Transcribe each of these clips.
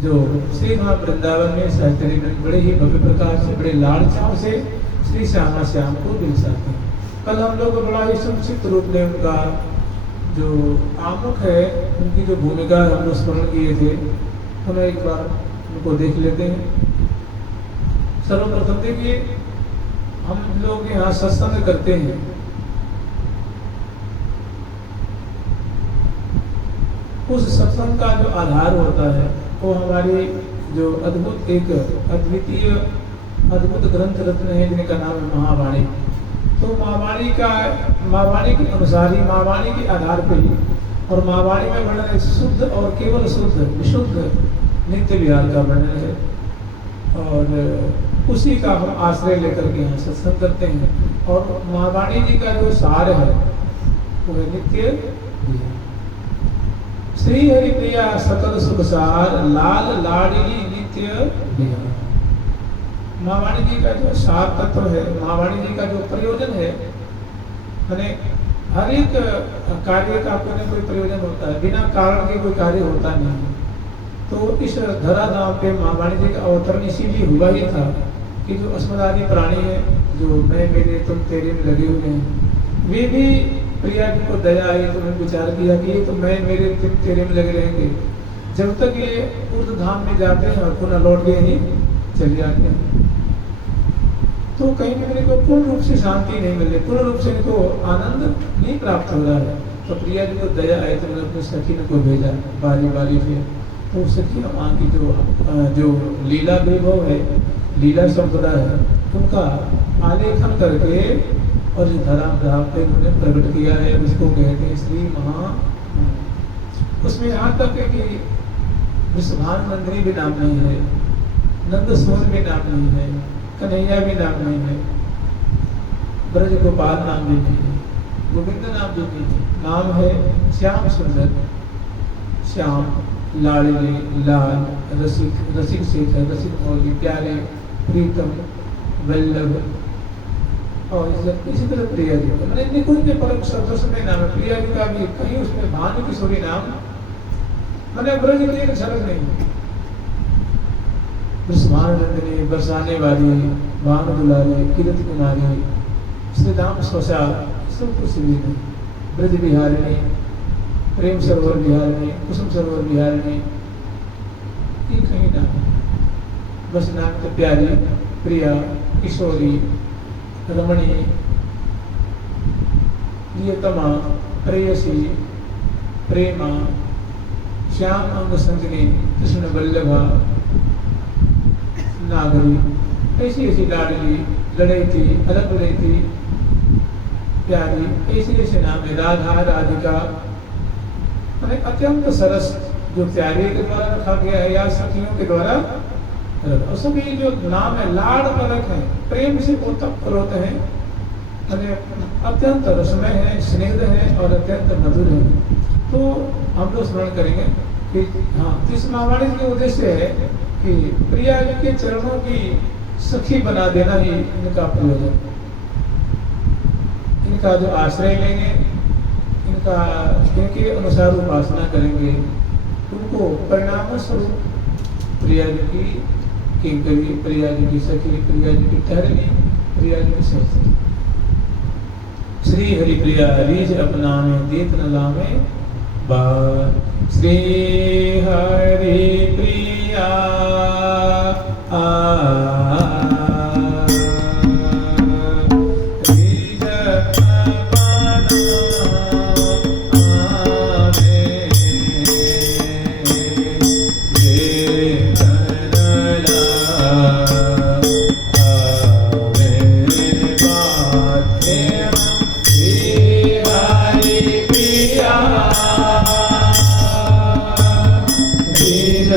जो श्री वहाँ वृंदावन में सहचरी बड़े ही भव्य प्रकार से बड़े लाड़ चाव से श्री श्यामा श्याम को दिलसाते हैं। कल हम लोग बड़ा ही संक्षिप्त रूप में उनका जो आमुख है, उनकी जो भूमिका हम लोग स्मरण किए थे, उन्हें एक बार उनको देख लेते हैं। सर्वप्रथम देखिए, हम लोग यहाँ सत्संग करते हैं, उस सत्संग का जो आधार होता है वो हमारी जो अद्भुत एक अद्वितीय अद्भुत ग्रंथ रत्न है जिनका नाम है महावाणी। तो महावाणी के अनुसार ही, महावाणी के आधार पर ही, और महावाणी में वर्णन है शुद्ध और केवल शुद्ध विशुद्ध नित्य विहार का वर्णन है, और उसी का हम आश्रय लेकर के यहाँ सत्संग करते हैं। और महावाणी जी का जो सार है वो है नित्य विहार। श्री हरि प्रिया सकल सुख सार, लाल लाडली नित्य विहार। महावाणी जी का जो सार तत्व है, महावाणी जी का जो प्रयोजन है, मैंने हर एक कार्य का कोई न कोई प्रयोजन होता है, बिना कारण के कोई कार्य होता नहीं है। तो इस धराधाम पे महावाणी जी का अवतरण इसीलिए हुआ ही था कि जो अस्मदादि प्राणी है, जो मैं मेरे तुम तेरे में लगे हुए हैं, वे भी प्रिया जी को दया आई तो उन्होंने विचार किया कि ये तो मैं मेरे तुम तेरे में लगे रहेंगे, जब तक ये ऊर्ध्व धाम में जाते हैं और पुनः लौट के ही चले जाते हैं। तो कहीं भी मेरे को पूर्ण रूप से शांति नहीं मिल रही, पूर्ण रूप से इनको आनंद नहीं प्राप्त हो रहा है। तो प्रिया जी को दया आई तो उन्होंने अपने सखी को भेजा बारी बारी से। तो सखी वहाँ की जो लीला वैभव है, लीला संपदा है, उनका आलेखन करके और जो धराधाम पे उन्होंने प्रकट किया है, उसको कहते हैं श्री महा। उसमें यहाँ तक है कि विश्वभान नंदिनी भी नाम नहीं है, नंद सोन भी नाम नहीं है, कन्हैया भी नाम नहीं है, ब्रज गोपाल नाम भी नहीं है, गोविंद नाम भी नहीं है। नाम है श्याम सुंदर, श्याम, लाडले, लाल, रसिक, रसिक शेखर, रसिक मौली, प्यारे, प्रीतम, वल्लभ, और इसी तरह प्रिया जी का, मैंने इतने कुछ के परम शब्दों में नाम है। प्रिया जी का भी कहीं उसमें भानु किशोरी नाम, मैंने ब्रज की एक झलक नहीं। नंदिनी, बरसाने वाली, भानु दुलारी, कीर्ति कुमारी, श्री धाम स्वसा, सब कुछ भी नहीं। ब्रज बिहारिणी, प्रेम सरोवर बिहारिणी, कुसुम सरोवर बिहारिणी, ये कहीं नाम, बस नाम तो प्यारी, प्रिया, किशोरी, रमणी, प्रियतमा, प्रेयसी, प्रेमा, श्याम अंग संजनी, कृष्ण वल्लभा, नागरी, ऐसी ऐसी लाडली, लड़ैती, अलग लड़ैती, प्यारी, ऐसे ऐसे नाम है। राधा, राधिका, मैंने अत्यंत सरस जो प्यारे के द्वारा रखा गया है या सखियों के द्वारा, और सभी जो नाम है लाड़ परक है, प्रेम से ओतप्रोत है, अत्यंत रसमय है, स्निग्ध है और अत्यंत मधुर है। तो हम लोग स्मरण करेंगे कि हाँ, इस महावाणी के उद्देश्य है कि प्रिया जी के चरणों की सखी बना देना ही इनका प्रयोजन। इनका जो आश्रय लेंगे, इनके अनुसार उपासना करेंगे, उनको परिणाम स्वरूप प्रिया जी की किंकरी, प्रिया जी की सखी, प्रिया जी की ठहरनी, प्रिया जी की सहचरी। श्री हरि प्रिया रीझ अपनावे, देत न लावे बार। श्री हरि प्रिया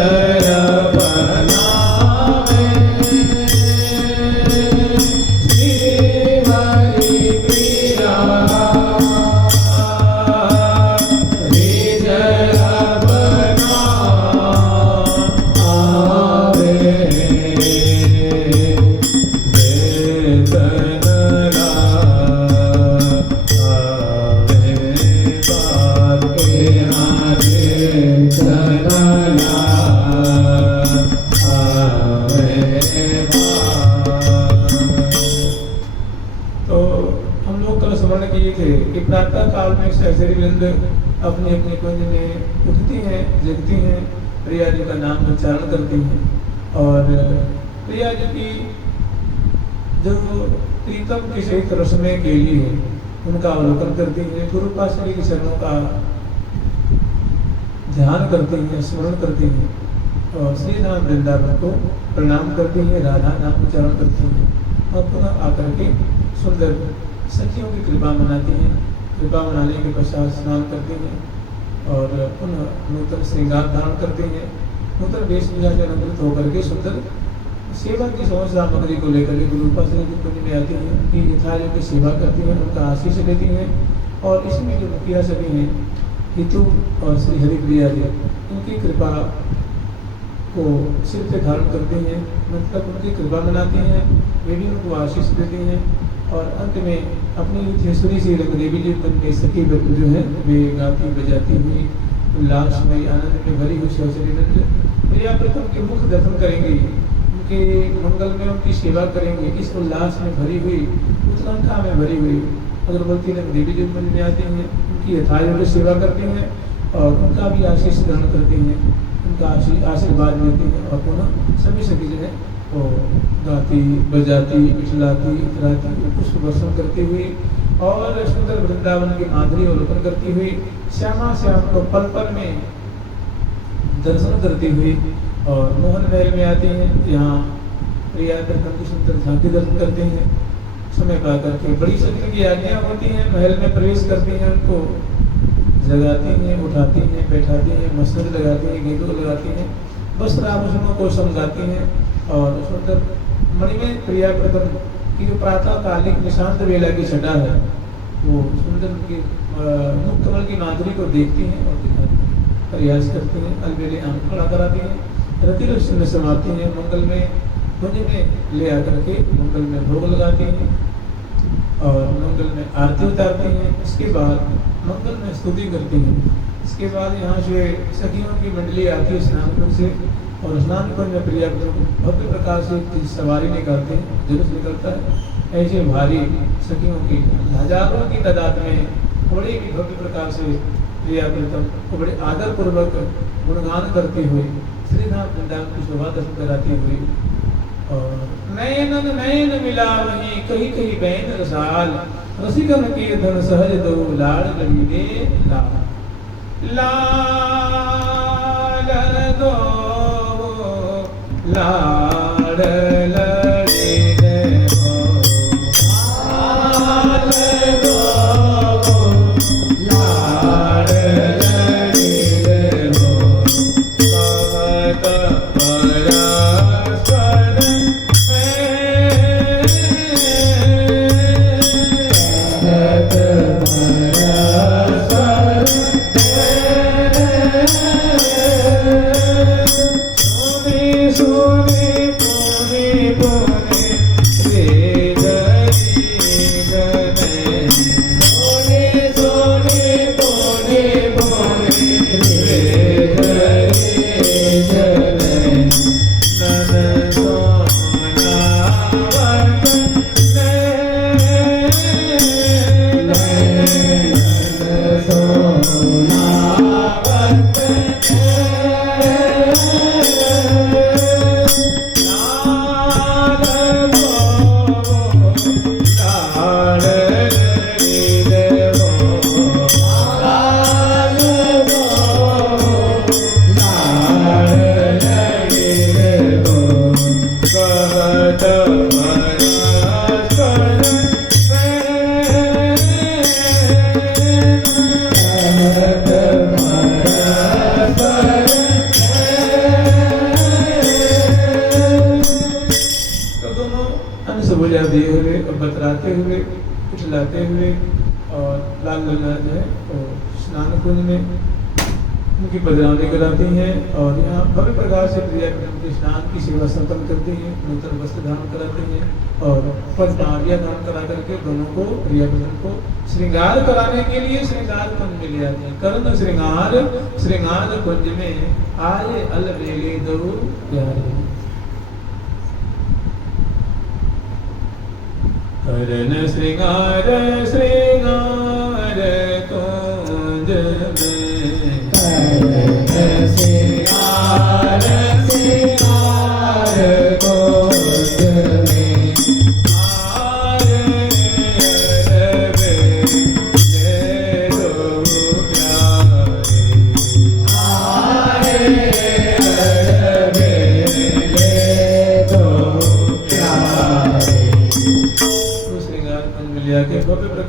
la काल में सहचरी वृंद अपनी अपनी कुंज में उठती हैं, जगती हैं, प्रिया जी का नाम उच्चारण करती हैं और प्रिया जी की जो प्रीतम की सहित रस्में केली है उनका अवलोकन करती हैं, गुरु पाशरी के चरणों का ध्यान करती हैं, स्मरण करती हैं और श्री राम वृंदावन को प्रणाम करती हैं, राधा नाम उच्चारण करती हैं और पुनः आकर के सुंदर सखियों की कृपा मनाती हैं। कृपा मनाने के पश्चात स्नान करती हैं और पुनः नूतन श्रृंगार धारण करती हैं, नूतन वेशभूषा से अलंकृत होकर के सुंदर सेवा की समझ सामग्री को लेकर के गुरु पाशरी की कुंज में आती हैं, कि यथार्थ की सेवा करती हैं, उनका आशीष लेती हैं और इसमें जो मुखिया सभी हैं हितु और श्री हरिप्रिया जी उनकी कृपा को सिर पे धारण करती हैं, मतलब उनकी कृपा मनाती हैं, वे भी उनको आशीष देती हैं और अंत में अपनी थेसुरी श्री रंग देवी जी बन सखी जो है वे गाती बजाती हुई उल्लास में आनंद में भरी हुई सहचरी वृंद प्रिया प्रथम के मुख दर्शन करेंगे, उनके मंगल में उनकी सेवा करेंगे, इस उल्लास में भरी हुई उत्कंठा में भरी हुई अगरबत्ती रंग देवी जी मंदिर में आती हैं, उनकी यथायोग्य सेवा करती हैं और उनका भी आशीष ग्रहण करती हैं, उनका आशीर्वाद लेती हैं और पुनः सभी सभी जो है वो गाती बजाती इठलाती इतराती पुष्प वर्षण करती हुई और सुंदर वृंदावन की माधुरी अवलोकन करती हुई श्यामा श्याम को पल पल में दर्शन करती हुई और मोहन महल में आती हैं। यहाँ प्रिया दर्शन की सुंदर झांकी दर्शन करते हैं, समय पा करके बड़ी शक्ति की आज्ञा होती हैं, महल में प्रवेश करती हैं, उनको जगाती हैं, उठाती हैं, बैठाती हैं, मसरत लगाती हैं, गीतों लगाती हैं, वस्त्र आभूषणों को समझाती हैं और सुंदर मणिमय प्रिया प्रथम की जो प्रातः कालिक निशांत वेला की छटा है वो सुंदर की मुख कमल की माधुरी को देखती हैं और दिखाती हैं, प्रयास करती हैं, अलबेले आंख खड़ा कराती हैं, रति में समाती हैं, मंगल में कुंज में ले आकर के मंगल में भोग लगाती हैं और मंगल में आरती उतारती हैं, इसके बाद मंगल में स्तुति करती हैं। इसके बाद यहाँ से सखियों की मंडली आती है स्नान कुंज से और स्नान कुंज में प्रिया भव्य प्रकार से सवारी निकालते हैं, जुलूस निकलता है, ऐसे भारी सखियों की हजारों की तादाद में बड़े ही भव्य प्रकार से प्रिया प्रीतम को बड़े आदर पूर्वक गुणगान करते हुए श्री राम वृंदावन की शोभा दर्शन कराती हुई और नयन नयन मिला वहीं कहीं कहीं बैन रसाल रसिकन के धन सहज दो लाड़ लड़ी दे लाल दो लाड़ लड़ी दे लाल दो लाड़ लड़ी दे बतराते हुए उछलाते हुए और लाल लल्ला जो है और स्नान कुंज में उनकी बदनामी कराती हैं और यहाँ भव्य प्रकार से प्रिया के स्नान की सेवा संपन्न करती हैं, नूतन वस्त्र धारण कराती हैं और पद्मावलियाँ धारण करा करके दोनों को प्रिया को श्रृंगार कराने के लिए श्रृंगार कुंज में ले आते हैं। कर्ण श्रृंगार कुंज में आए अलबेले दो प्यारे। कर्ण श्रृंगार श्रृंगार तो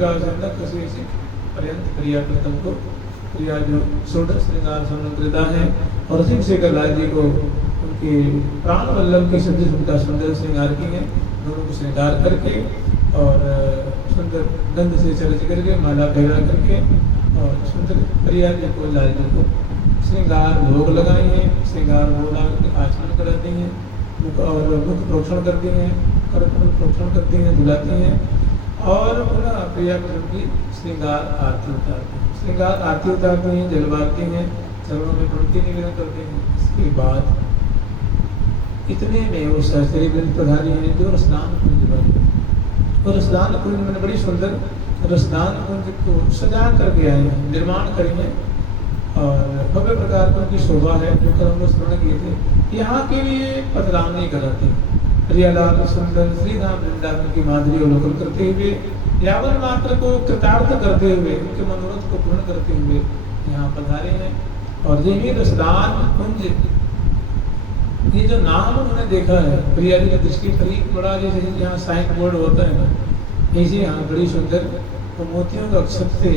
प्रकार से न किसी से पर्यंत क्रिया प्रथम को क्रिया जो षोडश श्रृंगार समृद्धा है और शिवशेखर लाल जी को उनके प्राण वल्लभ की सब्जी सुनता सुंदर श्रृंगार की है। दोनों को श्रृंगार करके और सुंदर गंध से चर्च करके माला पहरा करके और सुंदर प्रिया जी को लाल जी को श्रृंगार भोग लगाई हैं। श्रृंगार भोग लगा के आचमन कराती हैं, मुख और मुख प्रोक्षण करती हैं, करकमल प्रोक्षण करती हैं, धुलाती हैं और पुनः प्रिया कृष्ण की श्रृंगार आरती उतारती हैं। श्रृंगार आरती उतारती हैं, जलवाती हैं, चरणों में प्रवृत्ति निवेदन करते हैं। इसके बाद इतने में वो सहचरी वृंद प्रधानी हैं जो रसदान कुंज बने और रसदान कुंज में बड़ी सुंदर रसदान कुंज को सजा करके आए हैं, निर्माण करी हैं और भव्य प्रकार की उनकी शोभा है जो कल हम लोग स्मरण किए थे। यहाँ के लिए पथरावनी कराते हैं। प्रियालाल सुंदर श्री राम वृंदावन की माधुरी अवलोकन करते हुए यावन मात्र को कृतार्थ करते हुए उनके मनोरथ को पूर्ण करते हुए यहाँ पधारे हैं। और यही रसदान कुंज, ये जो नाम उन्होंने देखा है प्रिया जी की दृष्टि पर ही बड़ा, जैसे यहाँ साइन बोर्ड होता है ना, ऐसे यहाँ बड़ी सुंदर मोतियों के अक्षर से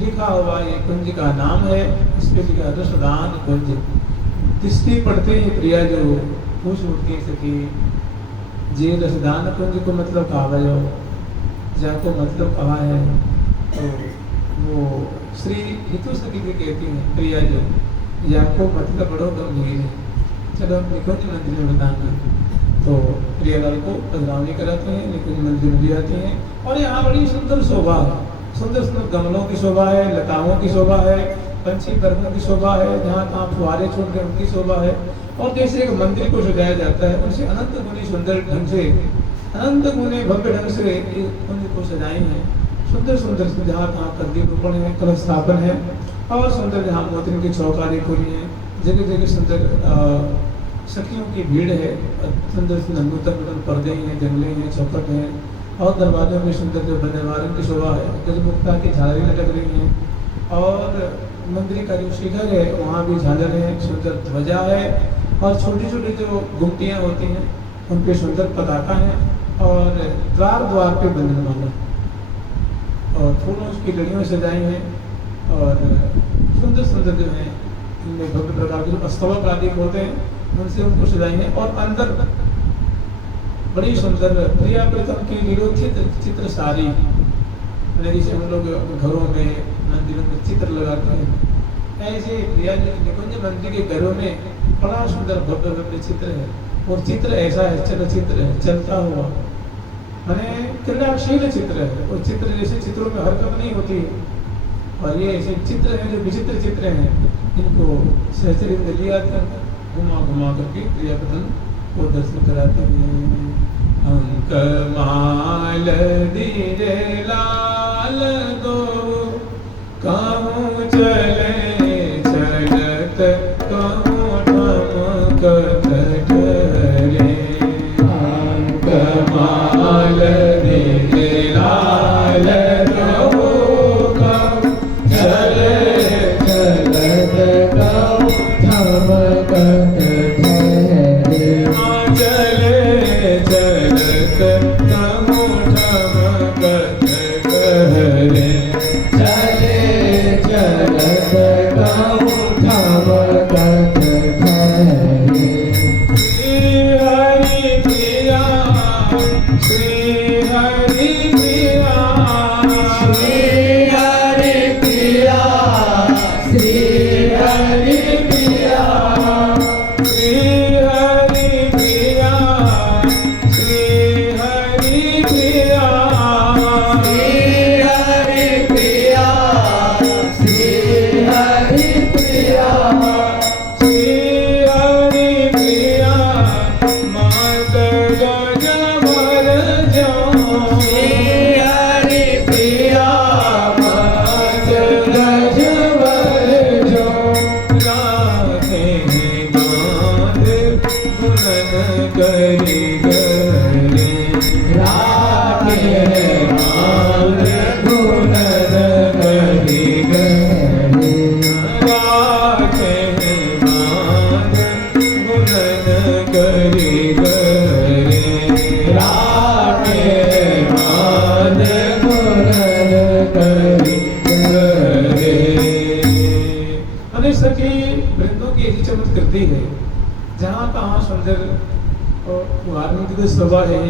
लिखा हुआ ये कुंज का नाम है। इस पे लिखा रसदान कुंज। दृष्टि पढ़ते ही प्रिया जो खुश उठती सकी जे रसदान कुंज को मतलब कहा जो जाको मतलब कहा है तो वो श्री हितु सखी भी कहती हैं प्रिया जो जाको मतलब बड़ो गंभीर है। चलो हम निकुंज मंदिर में बताएंगे तो प्रियालाल को पधरावनी कराते हैं, निकुंज मंदिर में भी आते हैं और यहाँ बड़ी सुंदर शोभा है। सुंदर सुंदर गमलों की शोभा है, लताओं की शोभा है, पंछी वर्गों की शोभा है, जहाँ तहाँ फुहारे छोड़ रहे उनकी शोभा है। और जैसे एक मंदिर को सजाया जाता है उनसे अनंत गुनी सुंदर ढंग से, अनंत गुनी भव्य ढंग से मंदिर को सजाए हैं। सुंदर सुंदर जहाँ तहाँ कद्दीप रोपण है, कलश स्थापन है और सुंदर जहाँ मोतिन की चौकारी पूरी है, जगह जगह सुंदर सखियों की भीड़ है, सुंदर सुंदर नूतन पर्दे हैं, जंगले हैं, चौखट हैं और दरवाजों में सुंदर जो बनवारन की शोभा है, गजमुक्ता की झालरें लटक रही हैं और मंदिर का जो शिखर है वहाँ भी झालर है, सुंदर ध्वजा है और छोटी छोटी जो गुमटियाँ होती हैं उन पे सुंदर पताका है और द्वार द्वार पे बंधनमाला और फूलों की लड़ियों सजाई हैं और सुंदर सुंदर जो है इनमें भव्य प्रकार के जो स्तवक आदि होते हैं उनसे उनको सजाई हैं। और अंदर बड़ी सुंदर प्रिया प्रीतम की लीलोचित चित्र सारी, जैसे हम लोग घरों में मंदिरों में चित्र लगाते हैं ऐसे प्रिया जी निकुंज मंदिर के घरों में बड़ा सुंदर भव्य भव्य चित्र है। और चित्र ऐसा है, चलचित्र है, चलता हुआ मैंने क्रीड़ाशील चित्र है। और चित्र जैसे चित्रों में हरकत नहीं होती और ये ऐसे चित्र हैं जो विचित्र चित्र हैं, इनको सहचरी में लिया घुमा घुमा करके प्रिया प्रथम को दर्शन कराते हैं। अंक माल दीजे लाल दो कहूँ चले चलत कहूँ ठमकत ठहरे। अंक माल दीजे लाल दो कहूँ चले चलत कहूँ ठमकत होती है, जहाँ तहाँ सुंदर और वाल्मीकि की शोभा है,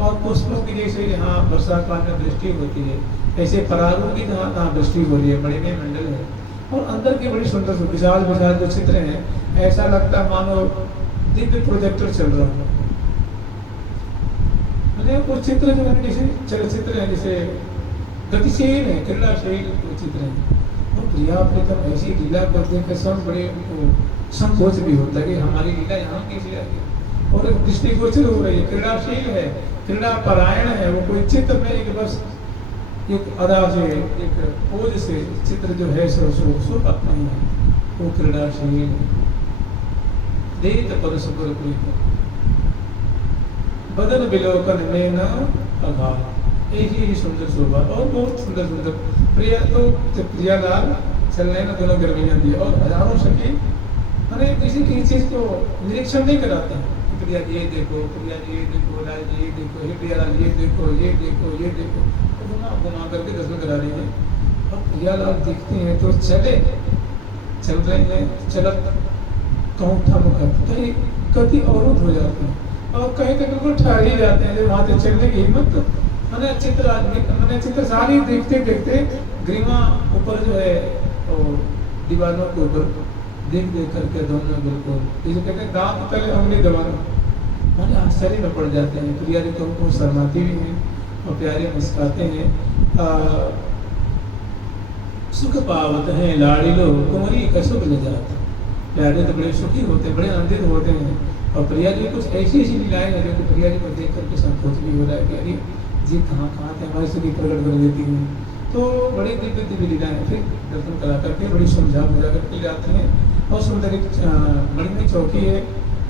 और पुष्पों की जैसे यहाँ वर्षा काल में दृष्टि होती है, ऐसे परागों की जहाँ तहाँ दृष्टि हो रही है, बड़े में मंडल है। और अंदर के बड़ी सुंदर विशाल विशाल जो चित्र हैं, ऐसा लगता है मानो दिव्य प्रोजेक्टर चल रहा है। कुछ चित्र जो है जैसे चलचित्र है, जैसे गतिशील है, क्रीड़ाशील चित्र है। और प्रिया प्रीतम ऐसी लीला कर देकर सब बड़े संकोच भी होता है कि हमारी लीला यहाँ कैसे आ गई, और दृष्टिगोचर हो रही है, क्रीड़ाशील है, क्रीड़ा परायण है। वो कोई चित्र नहीं कि बस एक अदा से एक पोज से चित्र जो है सो बात नहीं है, वो क्रीड़ाशील देत परस पर कोई बदन विलोकन में न अघात, एक ही सुंदर शोभा और बहुत सुंदर सुंदर प्रिया। तो प्रियालाल चलने में दोनों गर्मियाँ दी, और हजारों सखी मैंने किसी की चीज को निरीक्षण नहीं कराते हैं। प्रिया जी ये देखो, प्रिया जी ये देखो, लाल जी ये देखो, हे प्रियालाल ये देखो, ये देखो, ये देखो, तो घुमा घुमा करके दर्शन करा रही है। और प्रियालाल दिखते हैं तो चल रहे हैं, चलत कहूँ थम कर कहीं कति अवरुद्ध हो जाते हैं, और कहीं तो बिल्कुल ठहर ही जाते हैं। वहाँ से चलने की हिम्मत मैंने चित्र सारी देखते देखते ग्रीवा ऊपर जो है दीवारों के ऊपर देख करके दोनों बिल्कुल जैसे कहते हैं दांत पहले उंगली दबाना, मैंने आश्चर्य में पड़ जाते हैं। प्रिया जी तो उनको शर्माती भी हैं और प्यारे मुस्काते हैं। सुख पावत हैं लाड़िलो कुंवरी कसुक ले जाते, प्यारे तो बड़े सुखी होते, बड़े आनंदित होते हैं। और प्रिया जी कुछ ऐसी ऐसी लीलाएं हैं जो कि प्रिया जी को देख करके संतोष भी हो रहा है कि अरे जी कहाँ थे, हमारी स्थिति प्रकट कर देती हैं। तो बड़ी दिव्य दिव्य लीलाएं फिर दर्शन करा करके बड़ी समझा बुझा कर की जाती हैं। और सुंदर एक बड़ी में चौकी है,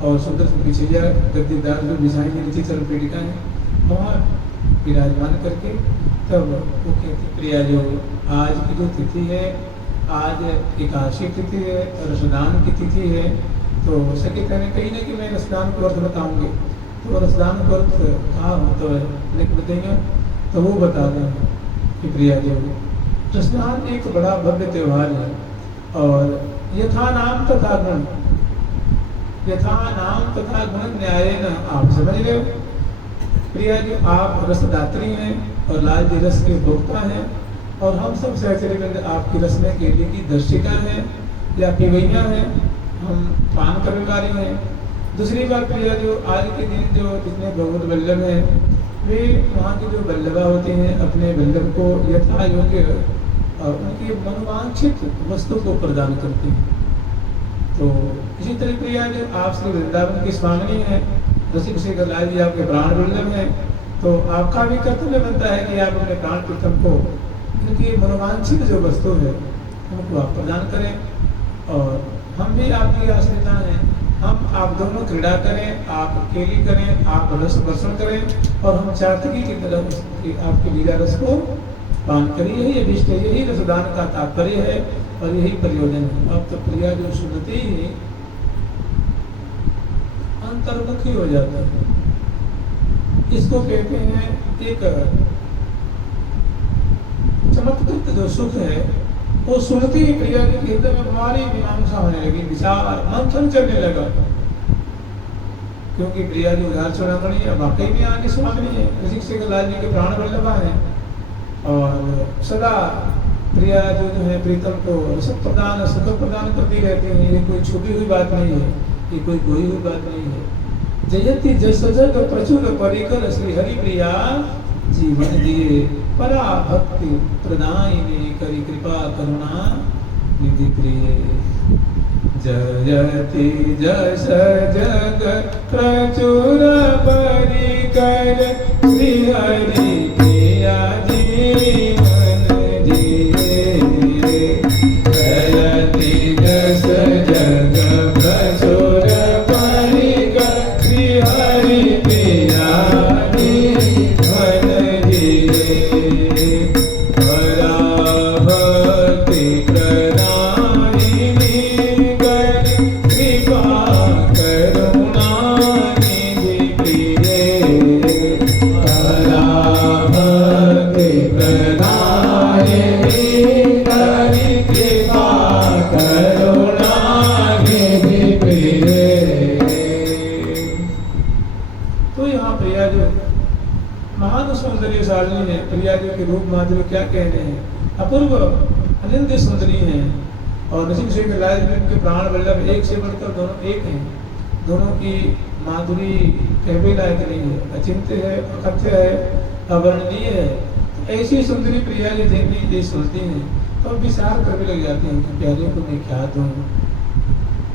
और सुंदर से पीछे गद्दीदार जो बिछाई है नीचे चल पेटिका है, वहाँ विराजमान करके तब वो कहती प्रिया जो आज की जो तिथि है, आज एकादशी तिथि है, रसदान की तिथि है। तो सके कहने कहीं ना कि मैं रसदान को अर्थ बताऊंगी, तो रसदान को अर्थ कहाँ होता है लेकिन बताइए, तो वो बता देंगे कि प्रिया जो रसदान एक बड़ा भव्य त्यौहार है। और यथा नाम तथा गुण, यथा नाम तथा गुण न्याय न, आप समझ रहे हो प्रिया जी आप रसदात्री हैं और लाल जी रस के भोक्ता हैं, और हम सब सहचर्य आपकी रसने के लिए की दर्शिका हैं या पिवैया हैं, हम पान करने वाले हैं। दूसरी बात प्रिया जो आज के दिन जो जितने भगवत वल्लभ हैं, वे वहाँ की जो वल्लभा होती हैं अपने वल्लभ को यथा योग्य उनकी मनोवांछित वस्तु को प्रदान करती हैं। तो इसी तरह प्रिया जो आप श्री वृंदावन की स्वामिनी है, रसिक शेखर लाल जी आपके प्राण वल्लभ हैं, तो आपका भी कर्तव्य बनता है कि आप अपने प्राण प्रीतम को उनकी मनोवांछित जो वस्तु है उनको आप प्रदान करें। और हम भी आपकी आश्रिता हैं, हम आप दोनों क्रीड़ा करें, आप अकेली करें, आप रस वर्षण करें, और हम चाहते की तरह आपकी लीला रस को पान करें। यही अभिष्ट है, यही रसदान का तात्पर्य है और यही प्रयोजन है। अब तो प्रिया जो सुनते ही अंतर्मुखी हो जाता है, इसको कहते हैं एक चमत्कृत जो सुख है, वो सुनते ही प्रिया के हृदय में हमारी मीमांसा होने लगी, विचार मंथन चलने लगा। क्योंकि प्रिया जी उदार चूड़ामणि है, वाकई में आगे स्वामिनी है, रसिक शेखर लाल जी के प्राण वल्लभा है, और सदा प्रिया जो है प्रीतम को रस प्रदान सुख प्रदान करती रहती है। ये कोई छुपी हुई बात नहीं है, ये कोई खोई हुई बात नहीं है। जयति जस जग प्रचुर परिकर श्री हरि प्रिया जीवन दिए, परा भक्ति प्रदायिनी करी कृपा करुणा निधि प्रिय। जयति जस जग प्रचुर परिकर श्री हरि प्रिया जीवन दिए। जयति जस जग प्रचुर परिकर श्री हरि प्रिया जीवन दिए। परा भक्ति प्रदायिनी करी कृपा करुणा निधि प्रिय। परा भक्ति प्रदायिनी करी कृपा करुणा निधि प्रिय। प्रिया जी के रूप माधुर्य क्या कहने हैं, अपूर्व अनिंद्य सुंदरी हैं। और नरसिंह सिंह लाल जी के प्राण वल्लभ, एक से बढ़कर दोनों एक हैं। दोनों की माधुरी कहवे लायक नहीं है, अचिंत्य है, अकथ्य है, अवर्णनीय है। तो ऐसी सुंदरी प्रिया जी देखने ये सुनती हैं तो विचार करने लग जाते हैं कि प्यारे को मैं क्या दूँ,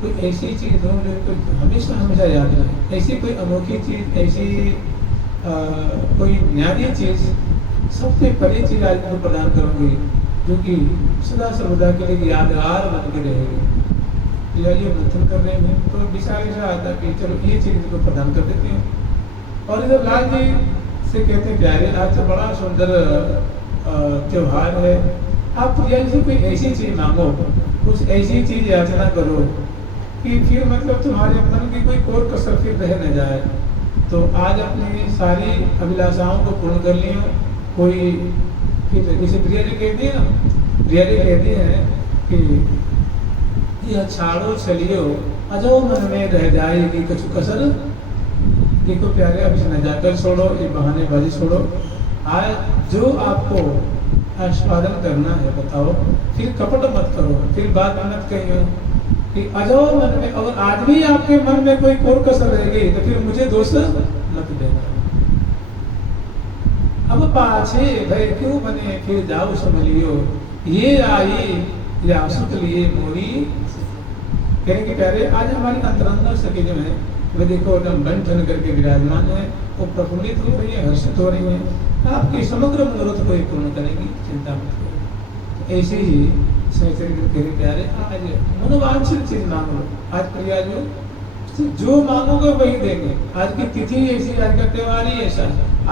कोई ऐसी चीज़ दूँ जो हमेशा हमेशा याद रहे, ऐसी कोई अनोखी चीज़, ऐसी कोई न्यारी चीज़, सबसे बड़ी चीज़ आज को प्रदान करूँगी जो कि सदा सर्वदा के लिए यादगार बन के रहेगी। प्रिया जी मंथन कर रहे हैं तो विचार ऐसा आता है कि चलो ये चीज़ इनको प्रदान कर देते हैं। और इधर लाल जी से कहते हैं प्यारे आज तो बड़ा सुंदर त्योहार है, आप प्रिया जी से कोई ऐसी चीज़ मांगो, कुछ ऐसी चीज़ याचना करो कि फिर मतलब तुम्हारे मन की कोई और कसर फिर रह न जाए। तो आज अपनी सारी अभिलाषाओं को पूर्ण कर लियो। कोई फिर जैसे प्रिया जी कहती है ना, प्रिया जी कहती है कि यह छाड़ो चलियो अजो मन में रह जाएगी कुछ कसर। देखो प्यारे, अब इसे न जाकर छोड़ो, ये बहानेबाजी छोड़ो, आज जो आपको आस्वादन करना है बताओ, फिर कपट मत करो, फिर बात मत कहियो कि अजो मन में, अगर आज भी आपके मन में कोई और कसर रह गई तो फिर मुझे दोष मत देना। अब पाछे भय क्यों बने फिर जाओ समझियो, ये आई या सुख लिए मोरी। कहेंगे प्यारे आज हमारी अंतरंग सखी जो है वे देखो एकदम बन ठन करके विराजमान है, वो प्रफुल्लित हो रही है, हर्षित हो रही है, आपकी समग्र मनोरथ को ही पूर्ण करेंगी, चिंता मत करो। ऐसे ही सहचर्य प्यारे आज मनोवांछित चीज मांग लो। आज प्रिया जो मांगोगे वही देंगे। आज की तिथि ऐसी, आज का त्योहार ही ऐसा,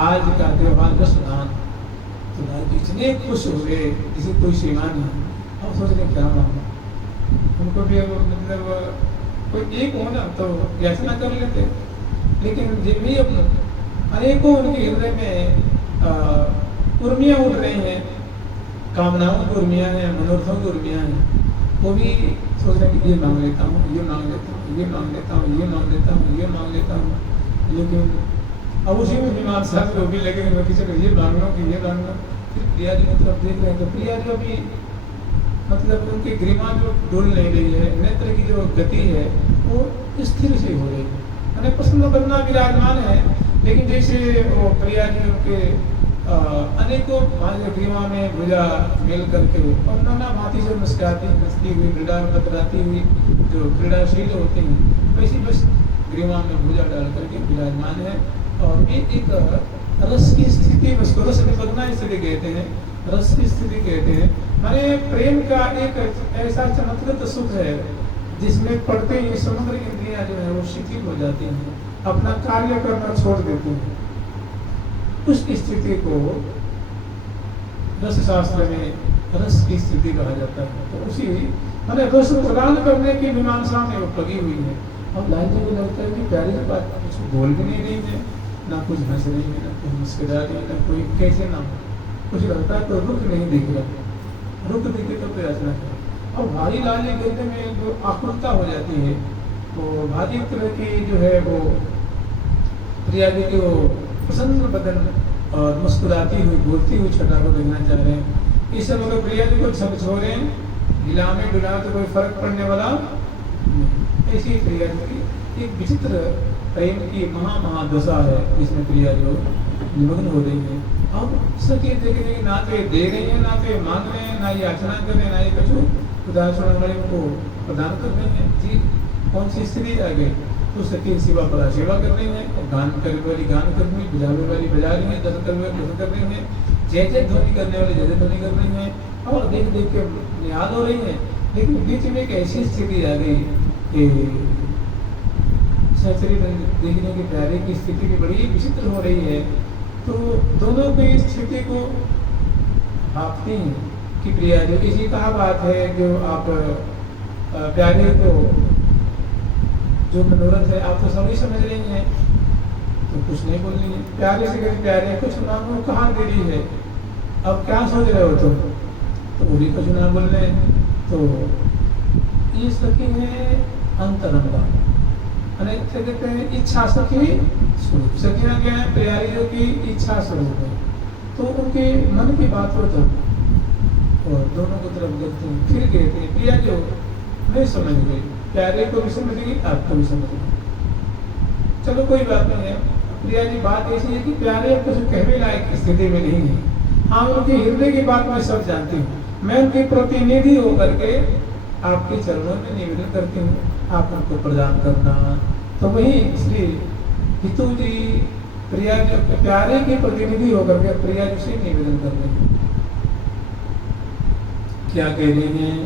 आज का त्योहार का स्नान। तो आज इतने खुश हो गए किसी कोई सीमा नहीं। अब सोच रहे क्या मांगो, उनको भी मतलब कोई एक हो ना तो याचना कर लेते, लेकिन जब भी अनेकों उनके हृदय में उर्मियाँ उठ रही हैं, कामनाओं की उर्मियाँ हैं, मनोरथों की उर्मियाँ हैं, वो भी सोच रहे हैं कि ये मांग लेता हूँ, ये मांग लेता हूँ, ये मांग लेता हूँ, ये मांग लेता हूँ, ये मांग लेता हूँ। लेकिन अब उसी में मीमांसा लोग भी लगे हुए कि चलो ये मांग लो कि ये मांग लो। फिर प्रिया जी की तरफ देख रहे हैं तो प्रिया जी अभी मतलब उनकी ग्रीमा जो डुल नहीं रही है, नेत्र की जो गति है वो स्थिर से हो रही है, मैंने प्रसन्न बनना विराजमान है। लेकिन जैसे वो प्रिया जी उनके अनेकों ग्रीवा में भुजा मेल करके और नाना भांति से मुस्कुराती हंसती हुई मृदा बतराती हुई जो क्रीड़ाशील होते हैं, वैसी बस ग्रीवा में भुजा डाल करके विराजमान है। और ये एक रस की स्थिति, उसको रस निमग्ना स्थिति कहते हैं, रस की स्थिति कहते हैं। माने प्रेम का एक ऐसा चमत्कृत सुख है जिसमें पढ़ते ही समग्र इंद्रियां जो है वो शिथिल हो जाती हैं, अपना कार्य करना छोड़ देती हैं। उस स्थिति को रस शास्त्र में रस की स्थिति कहा जाता है। तो उसी माने रस प्रदान करने की मीमांसा में वो लगी हुई है। और लाल जी को लगता है कि प्यारी की बात कुछ बोल भी नहीं रही है, ना कुछ हंस रही है, ना कोई मुस्कुरा रही है, ना कोई कैसे ना कुछ लगता है तो रुख नहीं दिख रहा, रुख दिखे तो प्रयास न करें। और भारी लाल जी कहते में जो आकुलता हो जाती है, तो भारी तरह की जो है वो प्रिया जी के वो प्रसन्न बदन और मुस्कुराती हुई बोलती हुई छटा को देखना चाह रहे हैं। इस समय प्रिया जी को छोड़े हिला में डुला तो कोई फर्क पड़ने वाला नहीं। ऐसी प्रिया जी की एक विचित्र प्रेम की महादशा है, इसमें प्रिया जो निमग्न हो रही है। अब सके देखे ना तो ये दे रही है, ना तो ये मांग रहे हैं, ना ये याचना कर रहे हैं, ना ये कुछ उदाहरण को प्रदान कर रहे हैं। जी कौन सी स्थिति आ गई, तो सखी सेवा पर सेवा कर रही है, और गान करने वाली गान कर रही है, बजाने वाली बजा रही है, दर्शन करने वाली दर्शन कर रही है, जय जय ध्वनि करने वाली जय जय ध्वनि कर रही है, और देख देख के निहाल हो रही है। लेकिन बीच में एक ऐसी स्थिति आ गई कि सहचरी देखने की प्यारे की स्थिति भी बड़ी विचित्र हो रही है। तो दोनों की स्थिति को भापती हैं कि प्रिया जी इसी कहा बात है जो आप प्यारे को जो मनोरथ है आप तो सभी समझ रही हैं, तो कुछ नहीं बोल रही है। प्यारे से कहीं प्यारे कुछ मांगो कहाँ दे रही है, अब क्या सोच रहे हो तुम, तो वो भी कुछ ना बोल रहे। तो ये सखी है अंतरंगा, कहते हैं इच्छा सखी स्वरूप। सखियाँ क्या है, प्यारियों की इच्छा स्वरूप है। तो उनके मन की बात हो जाती और दोनों को तरफ देखते हैं, फिर कहते हैं प्रिया जो नहीं समझ गई, प्यारे को भी समझ गई, आपको भी समझ गई, चलो कोई बात नहीं है। प्रिया जी बात ऐसी है कि प्यारे कुछ कहने लायक स्थिति में नहीं है। हाँ, उनके हृदय की बात मैं सब जानती हूँ, मैं उनकी प्रतिनिधि होकर के आपके चरणों में निवेदन करती हूँ, आप उनको प्रदान करना। तो वही श्री हितू जी प्रिया जी प्यारे के प्रतिनिधि होकर के प्रिया जी से निवेदन कर रहे हैं। क्या कह रही हैं?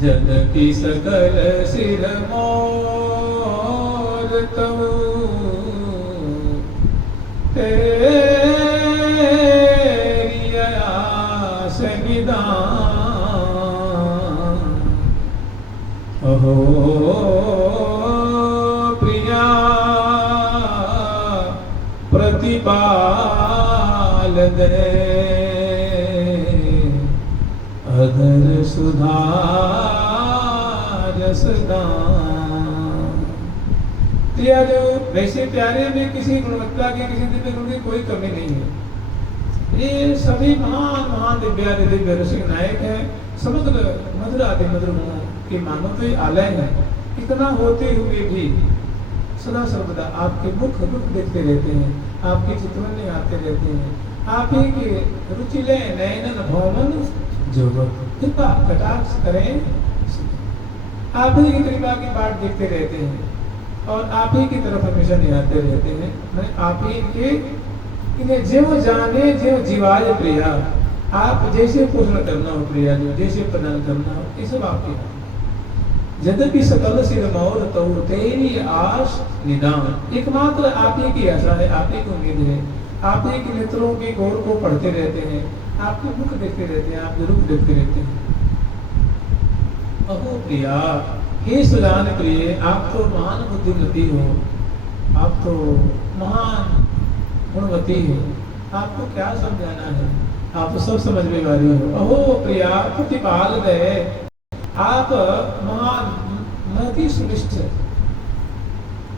जन की सकल सिर मोर तऊ तेरी आस निदान, अहो प्रिया प्रतिपाल दे अधर सुधा रसदान। प्रिया जो वैसे प्यारे में किसी गुणवत्ता की, किसी दिव्य गुण की कोई कमी नहीं है। ये सभी महान महान दिव्यादि दिव्य रसिक नायक है, समग्र मधुर आदि मधुर गुणों की मानो तो ये आलय है। इतना होते हुए भी सदा सर्वदा आपके मुख रूप देखते रहते हैं, आपके चित्रण में आते रहते हैं, आप ही के रुचिले नयनन भवन जो कृपा कटाक्ष करें, आप ही की कृपा की बाट देखते रहते हैं और आप ही की तरफ हमेशा निहारते रहते हैं। मैं आप ही के इन्हें जेव जाने जेव जीवाय प्रिया, आप जैसे पोषण करना हो प्रिया जो, जैसे प्रदान करना हो, ये सब आपके हाथ। यद्यपि सकल सिर मोर तो तेरी आस निदान, एकमात्र आप ही की आशा है, आप ही की उम्मीद है, आप ही के नेत्रों के गौर को पढ़ते रहते हैं, आपके मुख देखते रहते हैं, आपके रूप देखते रहते हैं। अहो प्रिया, हे सुजान प्रिय, आप तो महान बुद्धिमती हो, आप तो महान गुणवती हो, आपको क्या समझाना है, आप तो सब समझने वाली हो। अहो प्रिया प्रतिपाल गए, आप महान महती सुनिष्ठ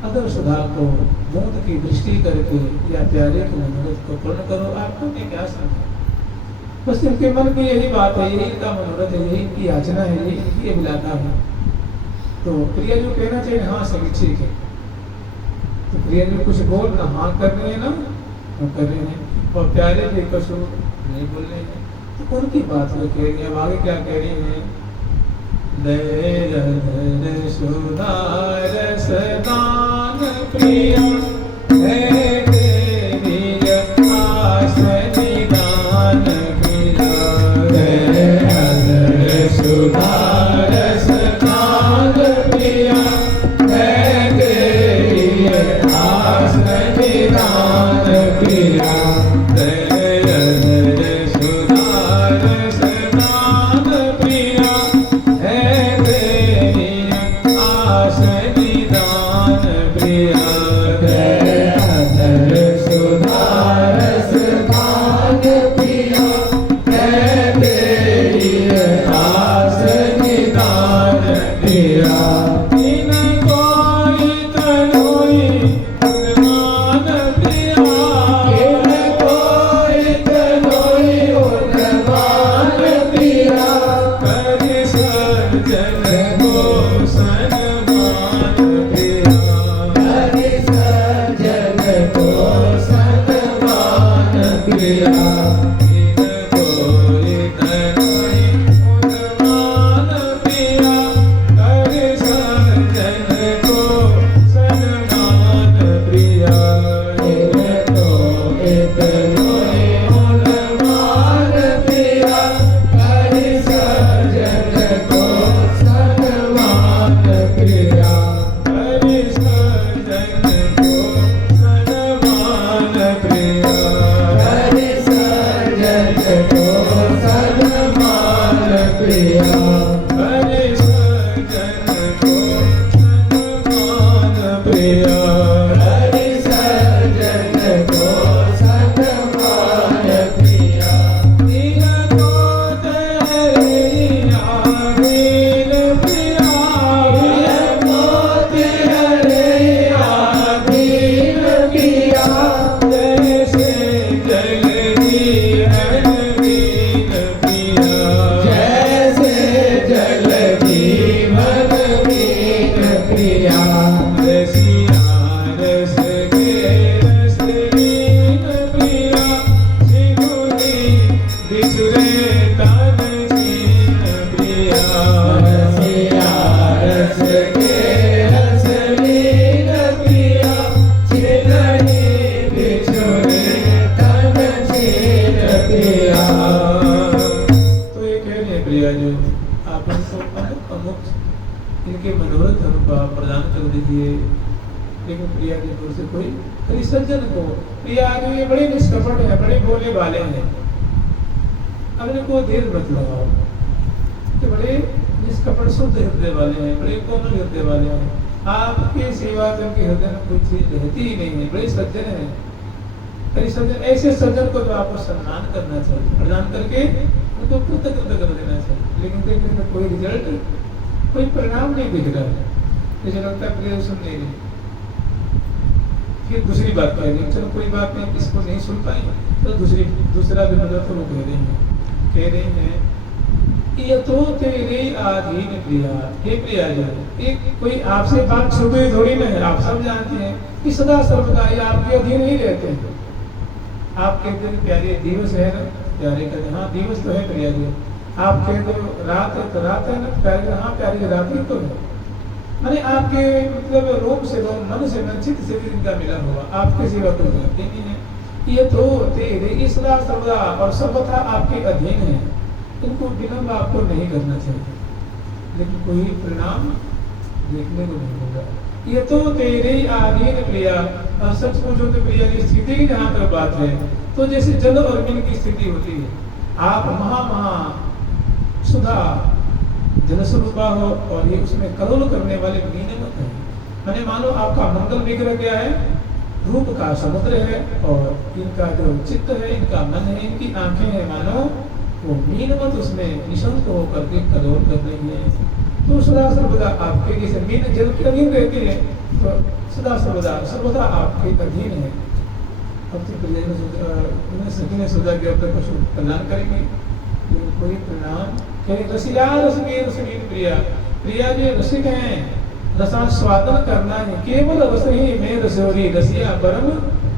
अदर सुधा को बूंद की दृष्टि करके या प्यारे के मनोरथ को पूर्ण करो। आपको मैं क्या समझा, बस इनके मन की यही बात है, यही इनका मनोरथ है, यही इनकी याचना है, यही इनकी अभिलाषा है। तो प्रिया जो कहना चाहिए हाँ सभी ठीक है, तो प्रिया जो कुछ बोल ना हाँ कर रहे हैं ना वो कर रहे हैं, और प्यारे भी कछु नहीं बोल रहे हैं, तो उनकी बात वो कह रही है। अब आगे क्या कह रही है? दे सुधार सदान प्रिया है तेरी आस निदान प्रिया, दे सुधार सदान प्रिया है तेरी आस निदान प्रिया, लेकिन प्रिया जी दूर से कोई खरी सज्जन को प्रिया जी ये बड़े निष्कपट है, बड़े भोले वाले हैं, अब इनको देर मत लगाओ, कि बड़े निष्कपट शुद्ध हृदय वाले हैं, बड़े कोमल हृदय वाले हैं, आपकी सेवा करके हृदय में कोई चीज रहती ही नहीं है, बड़े सज्जन है। खरी सज्जन, ऐसे सज्जन को तो आपको सम्मान करना चाहिए, प्रदान करके उनको कृतज्ञ कर देना चाहिए। लेकिन देखने में कोई रिजल्ट, कोई परिणाम नहीं दिख रहा है, मुझे लगता है प्रिय सुन नहीं रही। फिर दूसरी बात कह रही, चलो कोई बात नहीं, इसको नहीं सुन पाए तो दूसरा भी मतलब तो वो कह रही हैं ये तो तेरे अधीन प्रिया, हे प्रिया जी, एक कोई आपसे बात छुपी थोड़ी ना है, आप सब जानते हैं कि सदा सर्वदा ये आपके अधीन ही रहते हैं। आप कहते हैं प्यारे दिवस है ना, प्यारे कहते हाँ दिवस तो है प्रिया जी, आप कहते हो रात है तो रात है ना, प्यारे हाँ प्यारे रात ही तो है, माने आपके मतलब रूप से मन से मन चित्त से भी इनका मिलन हुआ, आपके सिवा कोई गलती नहीं है। ये तो तेरे सदा सर्वदा और सर्वथा आपके अधीन है, इनको विलंब आपको नहीं करना चाहिए, लेकिन कोई परिणाम देखने को नहीं होगा। ये तो तेरे अधीन प्रिया, और सच पूछो तो प्रिया की स्थिति की जहाँ तक बात है तो जैसे जल और मीन की स्थिति होती है, आप महा सुधा जल स्वरूपा हो और ये उसमें करोल करने वाले मीन मत है, मैंने मानो आपका मंगल बिगड़ गया है, रूप का समुद्र है और इनका जो चित्त है, इनका मन है, इनकी आंखें हैं, मानो वो मीन मत उसमें निशंक होकर के करोल कर रही है। तो सदा सर्वदा आपके जैसे मीन जल के अधीन रहती है, तो सदा सर्वदा आपके अधीन है। अब तो प्रिया सखी ने सोचा कि अब तक कुछ कल्याण करेंगे, लेकिन कोई परिणाम कहीं रसिया रसमीन प्रिया, प्रिया जी रसिक हैं, रसास्वादन करना है, केवल रस ही में रसोरी, रसिया परम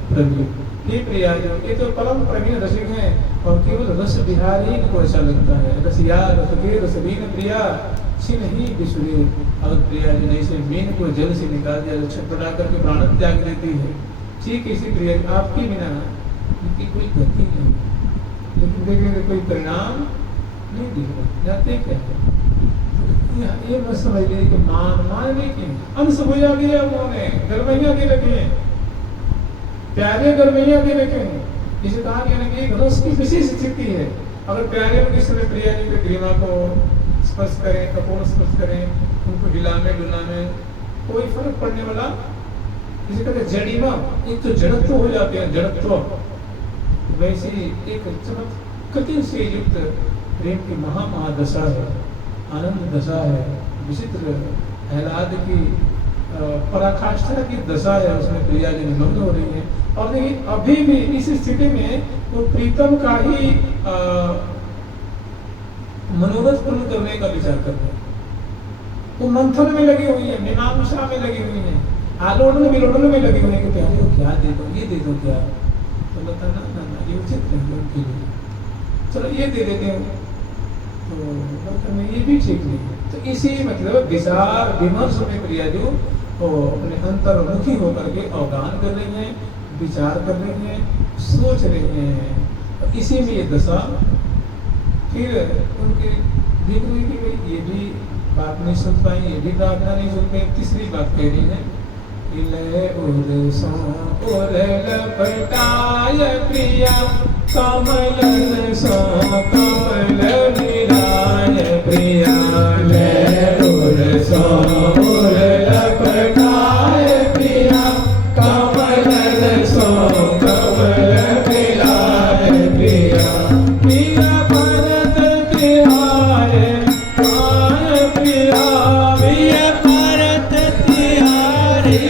प्रवीण। ये प्रिया जो ये तो परम प्रवीण रसिक हैं और केवल रस बिहारी इनको ऐसा लगता है, रसिया रसके रसवीन प्रिया छिन ही बिसुरे। अगर प्रिया जी जैसे मीन को जल से निकाल दिया तो छटपटा करके प्राण त्याग देती है, ठीक इसी प्रिया आपके बिना इनकी कोई गति नहीं, लेकिन देखिए कोई परिणाम नहीं दिख रहा, जाते क्या है ये मत समझ लीजिए कि मानने की अंश भुजा दिया उन्होंने, गरमैया दे रखी है, प्यारे गरमैया दे रखे हैं। इसे कहा गया ना कि रस की विशेष स्थिति है, अगर प्यारे के समय प्रिया जी के ग्रीवा को स्पर्श करें, कपोल स्पर्श करें, उनको हिलाने डुलाने कोई फर्क पड़ने वाला, जिसे कहते हैं जड़ीमा, एक तो जड़त्व हो जाते हैं, जड़त्व वैसे एक चमत्कृति से युक्त प्रेम की महादशा है, आनंद दशा है, विचित्र आह्लाद की पराकाष्ठा की दशा है, उसमें प्रिया जी निमग्न हो रही है। और लेकिन अभी भी इस स्थिति में वो प्रीतम का ही मनोरथ पूर्ण करने का विचार कर रहे हैं, वो मंथन में लगी हुई है, मीमांसा में लगी हुई है, आलोड़न विलोड़न में लगी हुई है कि प्यारे को क्या दे दो, ये दे दो क्या, तो बता ना ये उचित नहीं है उनके लिए, चलो ये दे देते हैं, तो ये भी ठीक नहीं है। तो इसी मतलब विचार विमर्श में प्रिया जो अपने अंतर्मुखी होकर के अवगान कर रही हैं, विचार कर रही हैं, सोच रही हैं, इसी में ये दशा। फिर उनके देख रही कि भाई ये भी बात नहीं सुन पाई, ये भी प्रार्थना नहीं सुन पाई, तीसरी बात कह रही है प्रिया कमल सो कमल विराय प्रिया सो लपटाय प्रिया कमल सो कमल विराय प्रिया प्रिया भरत तिहारे आय प्रिया प्रिया भरत तिहारे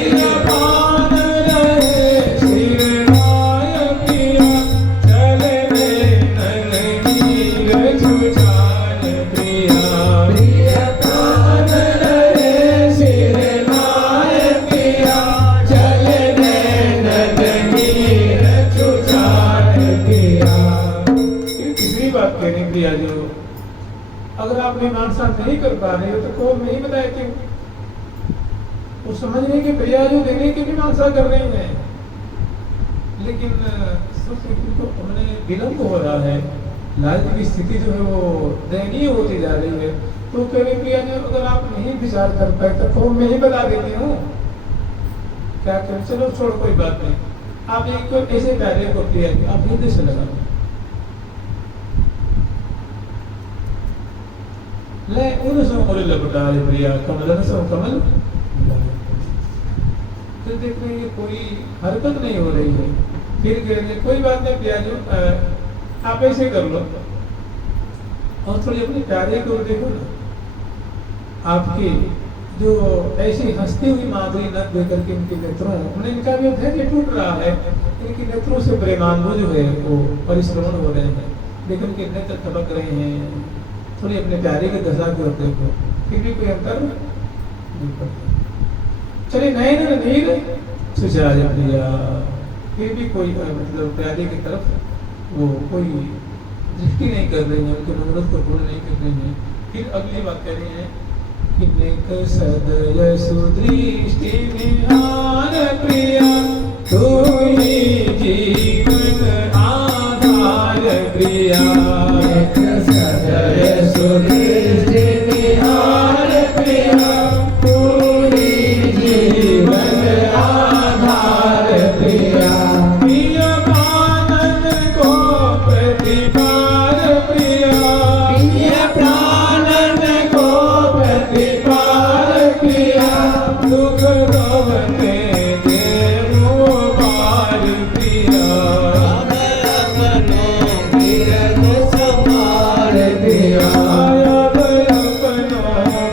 अगर आप मीमांसा नहीं कर पा रहे हो तो कौन नहीं बताए क्यों, वो समझ रहे कि प्रिया जो देने की मीमांसा कर रही हैं, लेकिन तो उन्हें विलंब हो रहा है, लालच की स्थिति जो है वो दयनीय होती जा रही है। तो कह रहे प्रिया जो अगर आप नहीं विचार कर पाए तो कौन मैं ही बता देती हूँ क्या करें, चलो छोड़ कोई बात नहीं, आप एक तो ऐसे प्यारे को प्रिया कि आप हृदय से लगा ले उन सो मोरे लपटा रे प्रिया कमल सो कमल। फिर देख रहे हैं कोई हरकत नहीं हो रही है, फिर कहेंगे कोई बात नहीं प्रिया जो आप ऐसे कर लो, और थोड़ी अपने प्यारे को देखो ना, आपकी जो ऐसी हंसती हुई माधुरी नद देकर के इनके नेत्रों में इनका भी धैर्य टूट रहा है, इनके नेत्रों से प्रेमानुभव जो है वो परिश्रवण हो रहे हैं, लेकिन इनके नेत्र टपक रहे हैं, थोड़ी अपने प्यारे की दशा की ओर देखो, फिर भी कोई अंतर नहीं पड़ता। चलिए नयन नीर सुजाय प्रिया, फिर भी कोई मतलब प्यारे की तरफ वो कोई दृष्टि नहीं कर रही है, उनके मनोरथ को पूर्ण नहीं कर रही है। फिर अगली बात कह रही है कि नेक सदय सुदृष्टि निहार प्रिया, तू ही जीवन आधार प्रिया। नेक सदय सुदृष्टि निहार प्रिया, तू ही जीवन आधार प्रिया। प्रिय प्राणन को प्रतिपाल प्रिया, प्रिय प्राणन को प्रतिपाल प्रिया। दुख रोवते देवो बार प्रिया, अपनो बिरद समार प्रिया। अपनो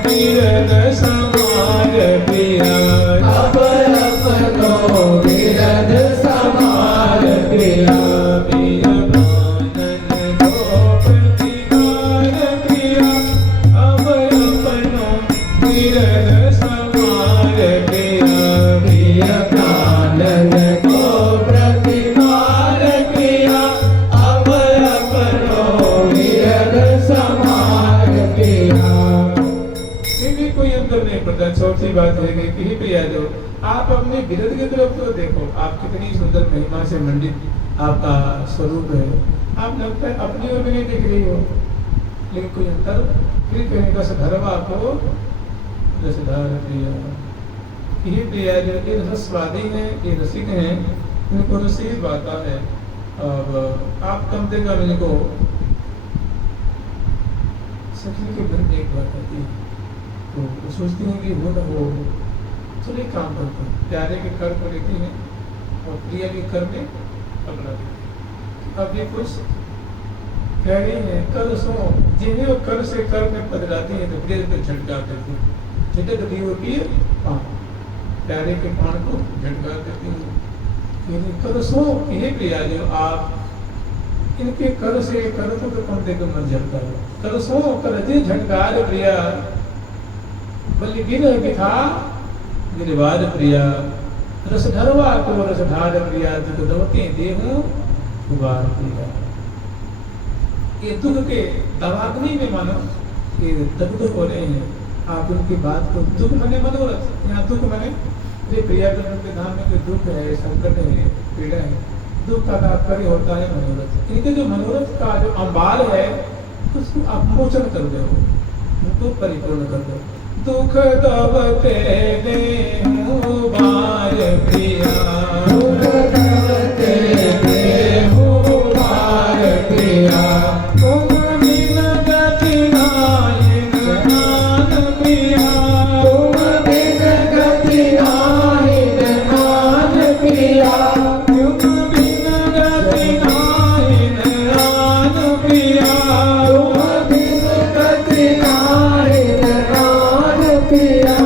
बिरद समार प्रिया, अब अपनो बिरद समार प्रिया। प्रिय प्राणन को प्रतिपाल प्रिया, अब अपनो बिरद समार प्रिया। प्रिय प्राणन को प्रतिपाल प्रिया, अब अपनो बिरद समार प्रिया। फिर भी कोई अंतर नहीं पड़ता। चौथी बात है कि हे प्रिया जो आप अपने बिरद की तरफ तो देखो, आप कितनी सुंदर महिमा से मंडित आपका स्वरूप है, आप लगता है अपनी ओर भी नहीं देख रही हो, लेकिन कोई अंतर फिर कहने का सधर्म आपको रसधार प्रिया। ये प्रिया जो ये रसवादी हैं, ये रसिक हैं, इनको रसीद आता है। अब आप कम से कम इनको सखी के मन में एक बात आती है, तो वो सोचती हैं कि हो ना हो, चलो एक काम करते हैं, प्यारे के कर को लेती हैं और प्रिया के कर में पकड़ा देती हैं। अब ये कुछ कह रही हैं कर सो, जिन्हें वो कर से कर में पकड़ाती हैं तो प्रिया को झटका देती हैं। झटक दी होती है पान, प्यारे के पान को झटका देती हैं। कर सो ये प्रिया जो आप इनके कर से कर को तो कम देकर मत झटका, कर सो कर दे झटका प्रिया। बल्कि गिर बिठा गिरवाद प्रिया, रस धरवा को रस ढार प्रिया। दुख दवते देहु उबार प्रिया। ये दुख के दवाग्नि में मानो ये दग्ध हो रहे हैं, आप उनकी बात को दुख मने मनोरथ, यहाँ दुख मने ये प्रिया के धाम में जो दुख है, संकट है, पीड़ा है, दुख का तात्पर्य होता है मनोरथ। इनके जो मनोरथ का जो अंबार है उसको आप मोचन कर दो, उनको परिपूर्ण कर दो। दुख दबते देहु बार प्रिया, दुख दबते देहु बार प्रिया। तुम बिन गति नाहिन नान प्रिया, तुम बिन गति नाहिन नान प्रिया। तुम बिन गति नाहिन नान प्रिया, तुम बिन गति नाहिन नान प्रिया।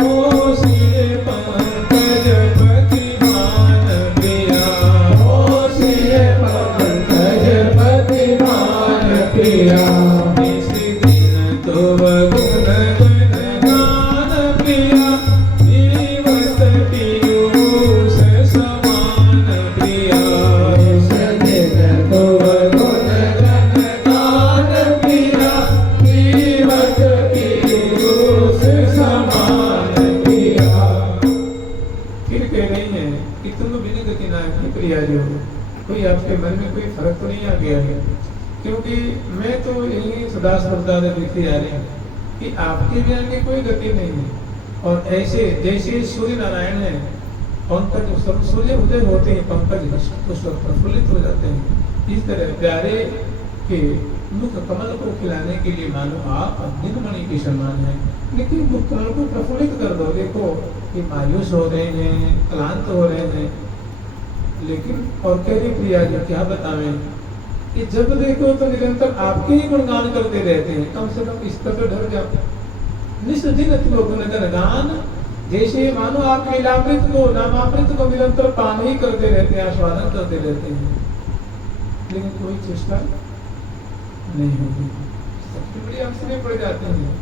ओ सिर पंकज प्रतिमान प्रिया, ओ सिर पंकज प्रतिमान प्रिया। इस दिन तो गुण गान प्रिया, जीवत पीयूष समान प्रिया। इस दिन तो गुण गान प्रिया, जीवत पीयूष समान प्रिया। फिर कह रही है कि तुम बिन गति नाहिन प्रिया जो कोई आपके मन में कोई फर्क तो नहीं आ गया है, क्योंकि मैं तो यही सदा सर्वदा देखती आ रही हूँ कि आपके ज्ञान की कोई गति नहीं है। और ऐसे जैसे सूर्य नारायण है, पंकज सूर्य उदय होते ही पंकज पुष्प प्रफुल्लित हो जाते हैं। इस तरह प्यारे के मुख कमल को खिलाने के लिए मानो आप दिनमणि के समान है, लेकिन मुख कमल को प्रफुल्लित कर दो। देखो कि मायूस हो रहे हैं, क्लांत हो रहे हैं, लेकिन और कह रही प्रिया जी क्या बतावें कि जब देखो तो निरंतर आपके ही गुणगान करते रहते हैं। कम से कम इस पर तो ढर जाओ। निस्दिन गुणगान, जैसे मानो आप लीलामृत को नामामृत को निरंतर पान ही करते रहते हैं, आस्वादन करते रहते हैं, लेकिन कोई चेष्टा नहीं होगी। सबसे बड़ी अवसरें पड़ जाती हैं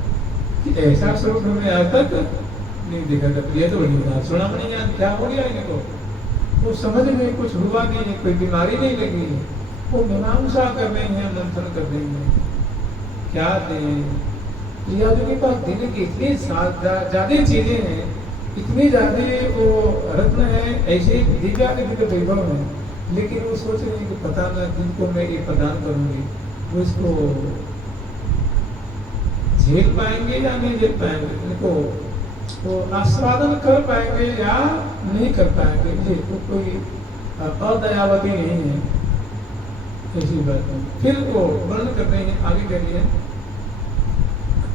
कि ऐसा स्वरूप हमने आज तक नहीं देखा था। प्रिय तो वही होगा, सुना नहीं यार क्या हो गया इनको, वो समझ में कुछ हुआ नहीं है, कोई बीमारी नहीं लगी है, वो मीमांसा कर रहे हैं, मंथन कर रहे हैं, क्या दें। प्रिया जी के पास देने की इतनी ज्यादा चीजें हैं, इतनी ज्यादा वो रत्न है, ऐसे दिव्यान्वित वैभव है, लेकिन वो सोच रहे हैं कि पता ना जिनको मैं ये प्रदान करूंगी वो इसको झेल पाएंगे या नहीं झेल पाएंगे, इनको वो आस्वादन कर पाएंगे या नहीं कर पाएंगे। ये तो कोई अदयावती नहीं है, ऐसी बात नहीं। फिर वो वर्णन कर रहे हैं, आगे कह रही है,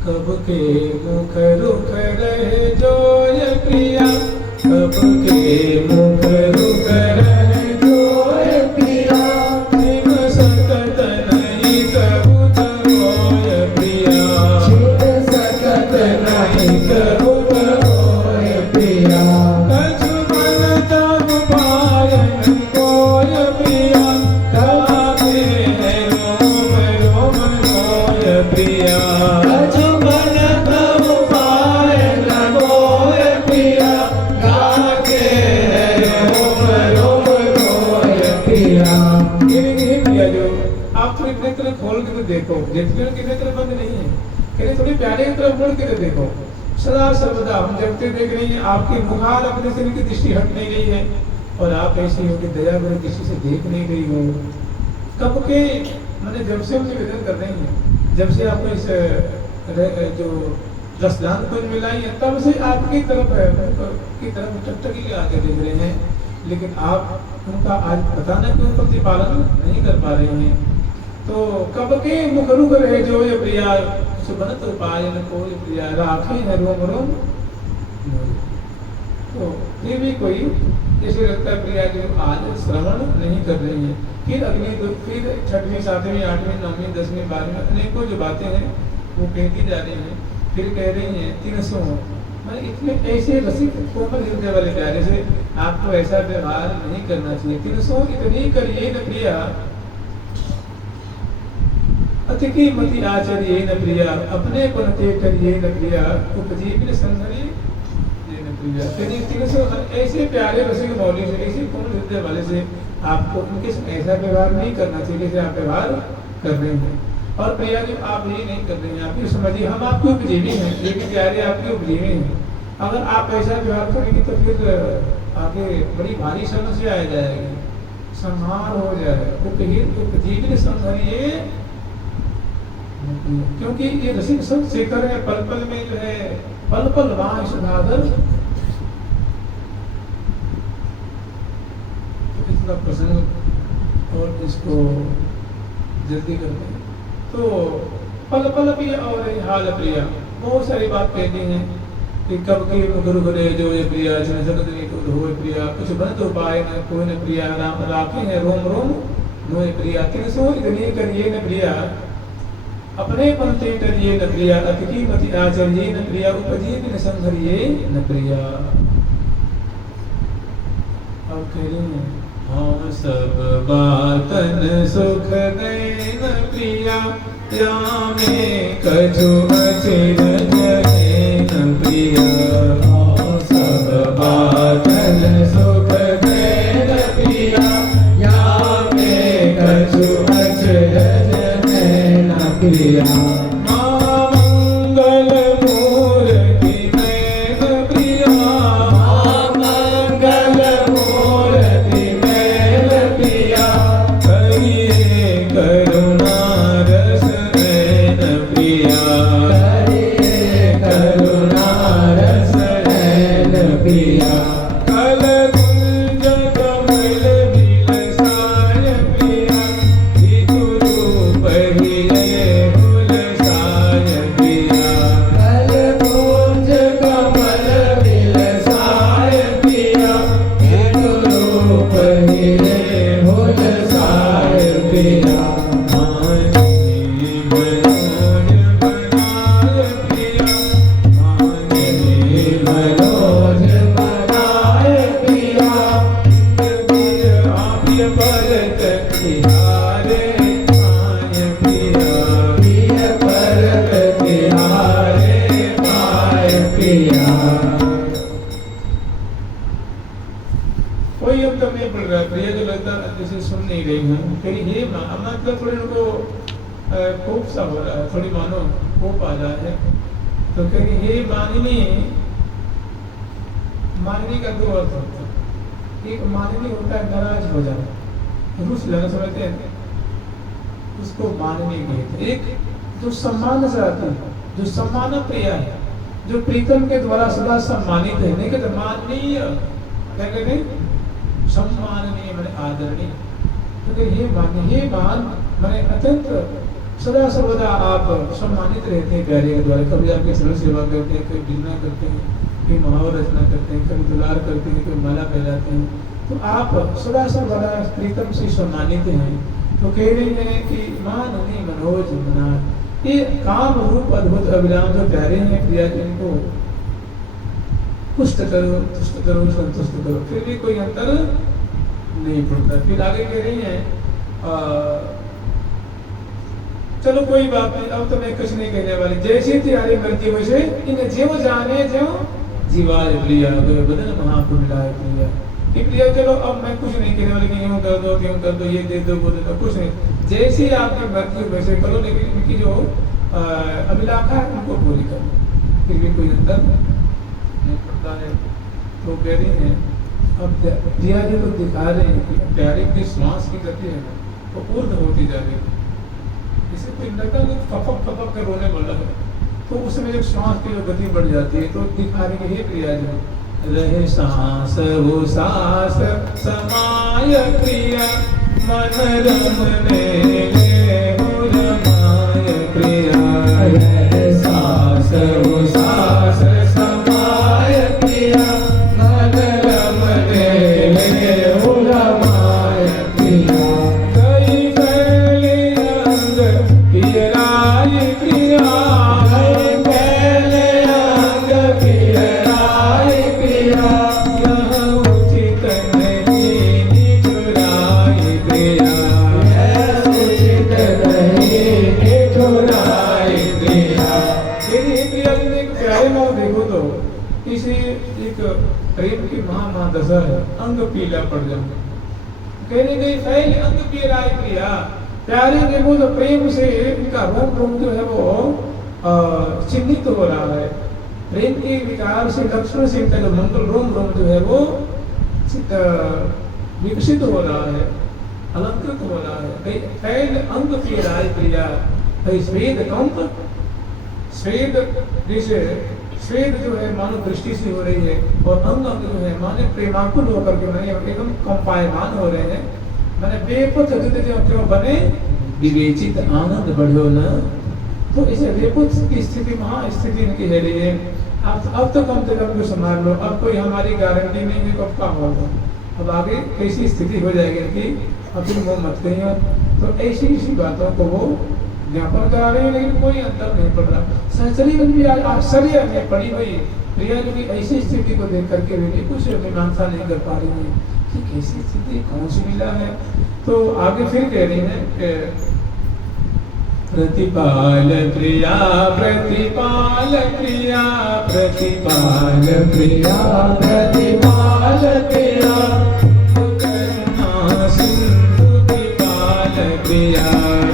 कब के मुख रुख रहे जो ये प्रिया, कब के मुख रुख रहे जो ये प्रिया, शिव सकत नहीं कबू तरो ये प्रिया, शिव सकत नहीं कबू तरो ये प्रिया, कछु मन तब पायन को ये प्रिया, गाते हैं रोम रोम रो ये प्रिया, खोल के तो देखो, जितने के नेत्र बंद नहीं है, कहते थोड़ी प्यारे की तरफ मुड़ के तो देखो। सदा सर्वदा हम जगते देख रही हैं, आपकी मुखार अपने से की दृष्टि हट नहीं गई है, और आप ऐसी हो कि दया भरी किसी से देख नहीं गई हो। कब के मैंने जब से हम निवेदन कर रही हैं, जब से आपको इस जो रसदान को मिलाई है, तब से आपकी तरफ है, की तरफ टकटकी के आगे देख रहे हैं, लेकिन आप उनका आज पता न क्यों प्रतिपालन नहीं कर पा रहे हैं। तो कब के मुख रुख रहे जो ये प्रिया, सुबनत उपाय न कोई प्रिया, राखे है रोम रोम। तो ये भी कोई जैसे लगता है प्रिया जो आज श्रवण नहीं कर रही है। फिर अगली फिर 6वीं 7वीं 8वीं 9वीं 10वीं 12वीं अनेकों जो बातें हैं वो कहती जा रही हैं। फिर कह रही हैं 300 मैं इतने ऐसे रसिक कोमल हृदय वाले प्यारे से आपको ऐसा व्यवहार नहीं करना चाहिए। 300 इतनी करिए न प्रिया, अतिकी मति आचरिये न प्रिया, अपने पनते करिए न प्रिया, उपजीवन संहरिये न प्रिया। यदि 300 ऐसे प्यारे रसिक मौली से, ऐसे कोमल हृदय वाले से आपको उनके ऐसा व्यवहार नहीं करना चाहिए जैसे आप व्यवहार कर रहे हैं। और प्रिया जी आप ये नहीं कर रहे हैं, आप ये समझिए हम आपके उपजीवी हैं, लेकिन प्यारे आपके उपजीवी हैं। अगर आप ऐसा व्यवहार करेंगे तो फिर आगे बड़ी भारी समस्या आ जाएगी, संहार हो जाएगा। उपजीवन संहरिये, क्योंकि ये रसिक सब शेखर है, पल पल में जो है पल पल वाह सुधागर। इसका प्रसंग और इसको जल्दी करते हैं। तो पल पल भी और हाल प्रिया, बहुत सारी बात कहती हैं कि कब के मुख रुख रहे जो ये प्रिया, जिन जगत नहीं हो प्रिया, कुछ बन तो पाए न कोई न प्रिया, राम राखे हैं रोम रोम नोए प्रिया। 300 इतनी करिए न प्रिया, अपने पंथे करिए न प्रिया, अतिकी मति आचरिये न प्रिया, उपजीवन संहरिये न प्रिया। अब कह रही हैं हम सब बातन सुख दे न प्रिया, या में कछु अचिरज है न प्रिया। हम सब बातन सुख दे न प्रिया, या में कछु अचिरज है न प्रिया। मंगल मूर्ति में न प्रिया, मंगल मूर्ति में न प्रिया, करिए करुणा रस है न प्रिया, करिए करुणा रस है न प्रिया। कल प्रिया माने मनोज बनाए प्रिया माने मनोज बनाए प्रिया आप्य परत तिहारे माय प्रिया प्रिय परत तिहारे माय प्रिया। कोई अब तक नहीं पढ़ रहा प्रिया जो लगता जैसे सुन नहीं रही हूँ कहीं ये मतलब थोड़ी उनको कोप सा हो रहा है, थोड़ी मानो कोप आ रहा है तो कहीं ये माननी का दो अर्थ होता है। एक माननी होता है नाराज हो जाना, रुस जाना, समझते हैं, उसको माननी कहते हैं। एक जो सम्मान से आता है, जो सम्मान प्रिय है, जो प्रीतम के द्वारा सदा सम्मानित है, नहीं कहते माननीय, क्या कहते हैं, सम्माननीय माने आदरणीय। तो ये मान माने अत्यंत सदा सर्वदा आप सम्मानित रहते हैं प्यारे के द्वारा। कभी आपकी सरल सेवा करते हैं, कभी बिजना करते हैं, कभी महावर रचना करते हैं, कभी दुलार करते हैं, कभी माला पहनाते हैं, तो आप सदा सर्वदा प्रीतम से सम्मानित हैं। तो कह रहे हैं कि माननी मनोज मना, ये काम रूप अद्भुत अभिराम जो प्यारे हैं प्रिया जिनको पुष्ट करो, तुष्ट करो, संतुष्ट करो, फिर भी कोई अंतर नहीं पड़ता। फिर आगे कह रही हैं चलो कोई बात नहीं, अब तो मैं कुछ नहीं कहने वाली, जैसी तुम्हारी मर्जी वैसे इन्हें जीव जाने जो जीवाय प्रिया बदन महापुण्य प्रिया। कि प्रिया चलो अब मैं कुछ नहीं कहने वाली कि यूँ कर दो, यूँ कर दो, ये दे दो, वो दे दो, कुछ नहीं, जैसी आपकी मर्जी वैसे करो, लेकिन इनकी जो अभिलाषा है उनको पूरी करो, फिर भी कोई अंतर नहीं पड़ता है। तो कह रही है अब प्रिया जी लोग दिखा रहे हैं कि प्यारे की श्वास की गति है ना वो ऊर्ध्व होती जा रही है। इसे कोई नटन कपक कपक कर रोने वाला है तो उसमें जब श्वास की जो गति बढ़ जाती है तो दिखा रहे हैं हे प्रिया जी रहे सांस वो सांस समाय प्रिया मन रमने हो रमाय प्रिया रहे सांस वो सांस समाय प्रिया मन रमने हो रमाय प्रिया कई फैले अंग पियराय प्रिया कई फैले अंग पियराय प्रिया यह उचित नहीं निठुराय प्रिया यह उचित नहीं निठुराय प्रिया। यदि प्रिया जी एक प्यारे भाव देखो तो किसी एक प्रेम की महादशा है, अंग पीला पड़ जाए, कहने गई फैल अंग पीराय प्रिया, प्यारे देखो तो प्रेम से इनका रोम रोम जो है वो चिन्हित हो रहा है, प्रेम के विकार से लक्ष्मण से इनका जो मंगल रोम रोम जो है वो विकसित हो रहा है, अलंकृत हो रहा है। फैल अंग पीराय प्रिया, स्वेद कंप, स्वेद जैसे स्वेद जो है मानो दृष्टि से हो रही है और अंग अंग जो है माने प्रेमाकुल होकर के माने एकदम कंपायमान हो रहे हैं, माने बेपथ जो क्यों बने विवेचित आनंद बढ़ो न। तो इसे बेपथ की स्थिति महास्थिति इनकी है रही है। अब तो कम से कम को संभाल लो, अब कोई हमारी गारंटी नहीं है कब का होगा, अब आगे कैसी स्थिति हो जाएगी इनकी, अब फिर वो मत कहिए। तो ऐसी बातों को वो ज्ञापन करा रहे हैं, लेकिन कोई अंतर नहीं पड़ रहा। सहचरी भी आज आश्चर्य में पड़ी हुई प्रिया जी की ऐसी स्थिति को देख करके भी कुछ मीमांसा नहीं कर पा रही है कि कैसी स्थिति कौन सी मिला है। तो आगे फिर कह रही है कि प्रतिपाल प्रिया प्रतिपाल प्रिया प्रतिपाल प्रिया प्रतिपाल प्रिया करुणा सिंधु कृपाल प्रिया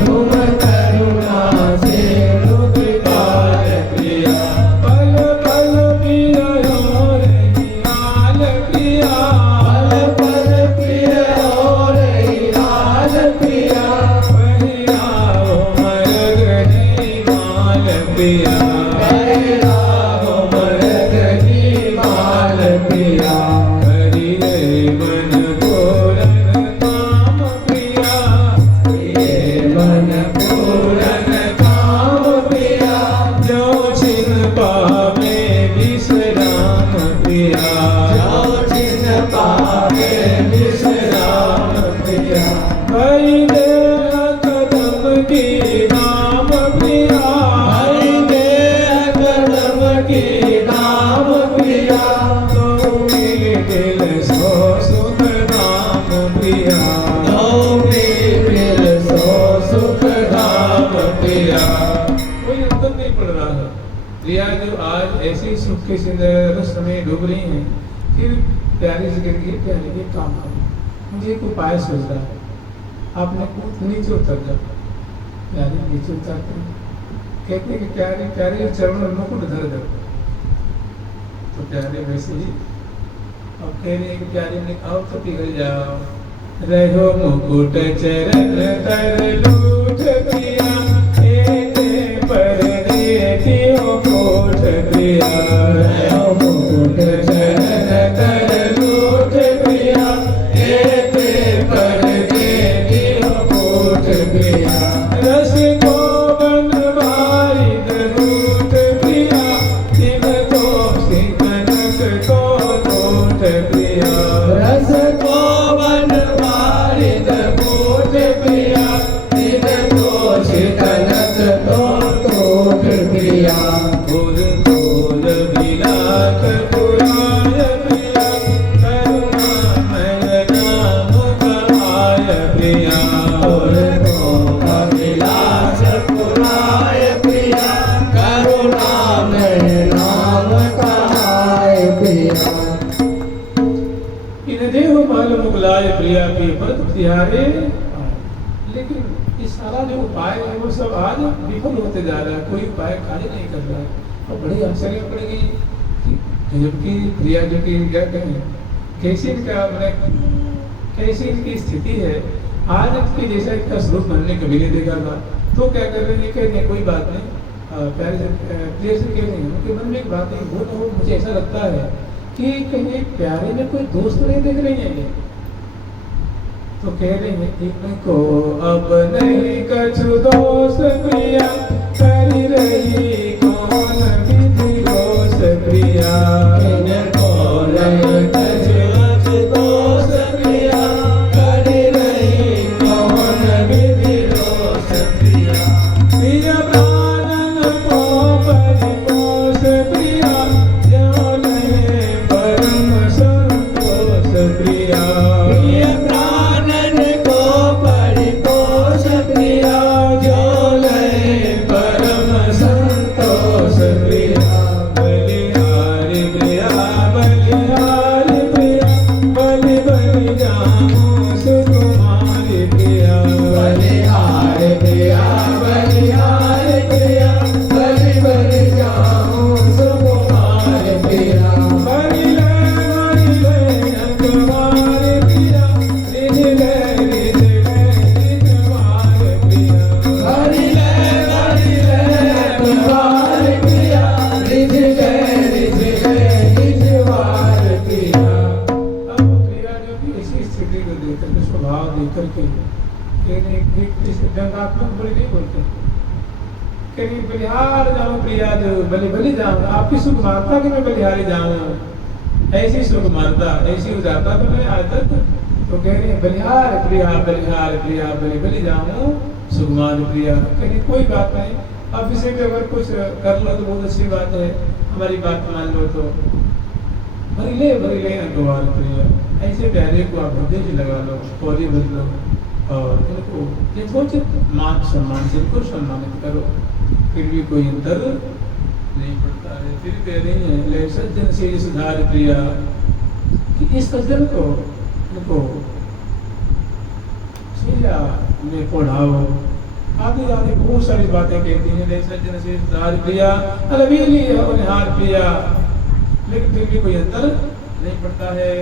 तुम करुणा सिंधु कृपाल प्रिया पल पल प्रिया हो रही लाल प्रिया पल पल प्रिया हो रही लाल प्रिया प्रिया हो मरगनी माल प्रिया हरि मन पूरन काम प्रिया मन पूरन काम प्रिया जो छिन पावे विश्राम प्रिया जो छिन पावे विश्राम प्रिया हरि की नाम प्रिया, हरि के कदम की नाम प्रिया, तो मिल सो सुख धाम प्रिया, तो मिल सो सुख धाम प्रिया। कोई अंतर नहीं पड़ रहा है। प्रिया जो आज ऐसी सुख के रस में डूब रही हैं, फिर प्यारी से गिर गई, प्यारी के काम करो। मुझे एक उपाय सोच रहा है, आपने कूद नीचे उतर जाओ। प्यारी नीचे उतरते हैं, कहते हैं कि प्यारी प्यारी चरण में मुकुट धर दो। तो प्यारे वैसे ही अब कह रहे हैं कि प्यारी ने आओ तो पिघल जाओ। रहो मुकुट चरण तर लूट प्रिया, एक पर देतियो कोट प्रिया, रहो मुकुट चरण तर लूट प्रिया, एक पर देतियो कोट प्रिया। रस को बनवाई दूत प्रिया, तिन को सिकनक को तोट प्रिया, रस को बनवारी दूत प्रिया, तिन को सिकनक तो तोट प्रिया। फूल फूल विलास पुराय प्रिया, करुणामय नाम कहाय प्रिया, और तो विलास पुराय प्रिया, करुणामय नाम कहाय प्रिया। इन देव माल मुगलाय प्रिया की व्रत तिहारे। लेकिन ये सारा जो उपाय है वो सब आज विफल होते जा रहा है, कोई उपाय कार्य नहीं कर रहा है। और बड़ी आश्चर्य पड़ेगी कि जबकि प्रिया जो की क्या कहें, कैसी इनका कैसी इनकी स्थिति है, आज इसके जैसा इनका स्वरूप बनने कभी नहीं देखा था। तो क्या कर रहे हैं, कह रहे कोई बात नहीं, प्यारे से प्रिय से कह रहे हैं, उनके मन में एक बात है, वो तो मुझे ऐसा लगता है कि कहीं प्यारे में कोई दोस्त नहीं देख रही है ये। तो कह रहे हैं इनको अब नहीं कछु दोष प्रिया, कर रही कौन विधि दोष प्रिया, इनको नहीं कछु दोष प्रिया, कर रही कौन विधि दोष प्रिया। प्रिय प्राणन को परिपोष प्रिया, जो नहीं परम संतोष प्रिया, प्रिय प्राणन को परिपोष प्रिया, जो लय परम संतोष प्रिया। बलिहारी प्रिया, बलिहारी प्रिया, बलि बलि जाऊं सुकुमारी प्रिया, बलिहारी प्रिया, बलिहारी प्रिया, बलि बलि जाऊं सुकुमार प्रिया। बलि ले कुमार प्रिया, रिझ ले कुमार प्रिया, हरि ले कुमार प्रिया, रिझ ले कुमार प्रिया। अब प्रिया जो कि इसी स्थिति को देकर के स्वभाव देकर के व्यंगात्मक बोली नहीं बोलते, कहीं बलिहार जाऊं प्रिया, जो बलि बलि जाऊं, आपकी सुकुमारता कि मैं बलिहारी जाऊं, ऐसी सुकुमारता ऐसी उदारता तो मैं आज तक। तो कह रहे हैं बलिहार प्रिया, बलिहार प्रिया, बलि बलि जाऊं सुकुमार प्रिया। कहीं कोई बात नहीं, अब इसे भी अगर कुछ कर लो तो बहुत अच्छी बात है, हमारी बात मान लो तो भरी ले अखबार प्रिया, ऐसे प्यारे को आप हृदय से लगा लो, पौधे बदलो और इनको यथोचित मान सम्मान से इनको सम्मानित करो, फिर भी कोई अंतर नहीं पड़ता है। फिर कह रही है ले सज्जन से सुधार प्रिया, कि इस सज्जन को इनको सीधा में पढ़ाओ। आगे आगे बहुत सारी बातें कहती हैं, ले सज्जन से सुधार प्रिया, अलवीली निहार प्रिया, लेकिन फिर भी कोई अंतर नहीं पड़ता है।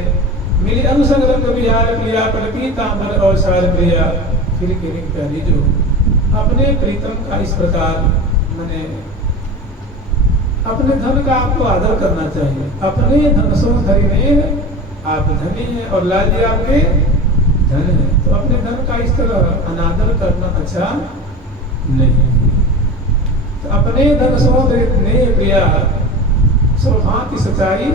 मेरी अनुसंग रंग विहार प्रिया, पर पीतांबर और सार प्रिया। फिर कहने प्यारी जो अपने प्रीतम का इस प्रकार मैंने अपने धन का आपको आदर करना चाहिए। अपने धन सो धरी नहीं है, आप धनी हैं और लाल जी आपके धन है, तो अपने धन का इस तरह अनादर करना अच्छा नहीं। तो अपने धन सो नहीं प्रिया, स्वभाव की सच्चाई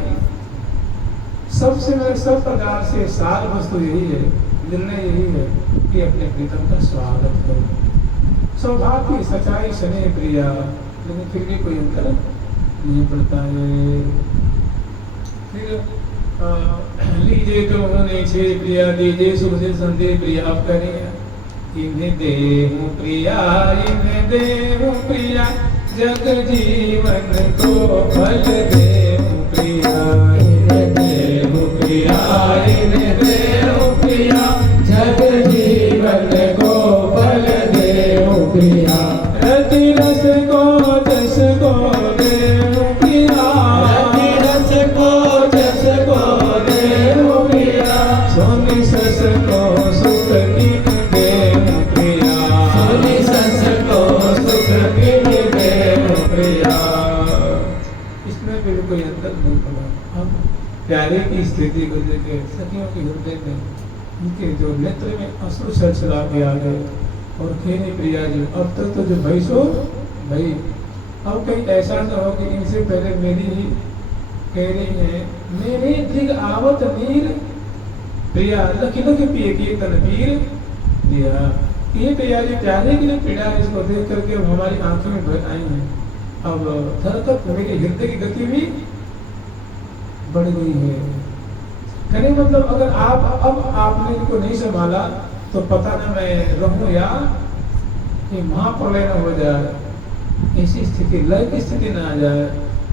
सबसे सब प्रकार से सार वस्तु यही है, निर्णय यही है कि अपने प्रीतम का स्वागत करो। स्वभाव की सच्चाई सने प्रिया, लेकिन फिर भी कोई अंतर नहीं पड़ता है। फिर लीजिए तो उन्होंने छे प्रिया, दीजिए सुख से संदेह प्रिया। आप करें इन्हें देहु प्रिया, इन्हें देहु प्रिया, जग जीवन को फल देहु प्रिया। इन्हें देहु प्रिया, इन्हें देहु प्रिया, जग जीवन को फल देहु प्रिया। रति रस को जस को देहु प्रिया, रति रस को जस को देहु प्रिया। सोनी सस को सुख की देहु प्रिया, सोनी सस को सुख की देहु प्रिया। इसमें भी कोई अंतर नहीं पड़ा। हम प्यारे की स्थिति को देखे, सखियों के हृदय में उनके जो नेत्र में अश्रु छलछला के आ गए। और खेने प्रिया जी, अब तक तो जो भाई सो भाई, अब कहीं ऐसा न हो कि इनसे पहले मेरी ही कह रही है, मेरे दिग आवत नीर प्रिया, लखी लखी पिए किए तनवीर दिया। ये प्रिया जी प्यारे की जो पीड़ा है, इसको देख करके हमारी आंखों में भर आई है। अब धड़कन मेरे हृदय की गति भी बढ़ गई है। कहने मतलब अगर आप अब आपने इनको नहीं संभाला तो पता ना मैं रहूं या कि महाप्रलय न हो जाए, ऐसी स्थिति लय की स्थिति ना आ जाए।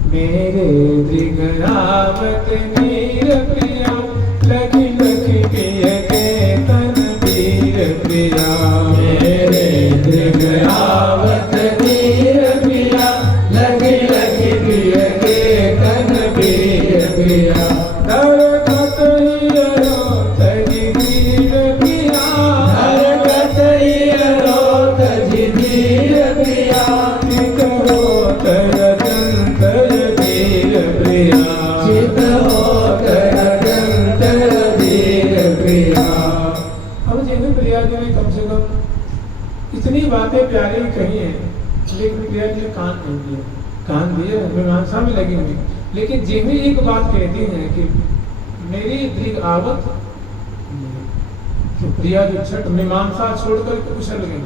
मेरे दृघावत नीर प्रिया, लखी लखी पिय के तनवीर प्रिया। मेरे दृघावत नीर प्रिया, लखी लखी पिय के तनवीर प्रिया। धरकत हियरो तजी धीर प्रिया, धरकत हियरो तजी धीर प्रिया। चित हो तरजन तरधीर प्रिया, चित हो तरजन तरधीर प्रिया। अब जिन्हें प्रिया जी ने कम से कम इतनी बातें प्यारी कही है, लेकिन प्रिया जी ने कान नहीं दिया। कान दिए मीमांसा में लगी हुई, लेकिन जिन्हें एक बात कहती है कि मेरी दृढ़ आवत, तो प्रिया जी छठ मीमांसा छोड़कर उछल गई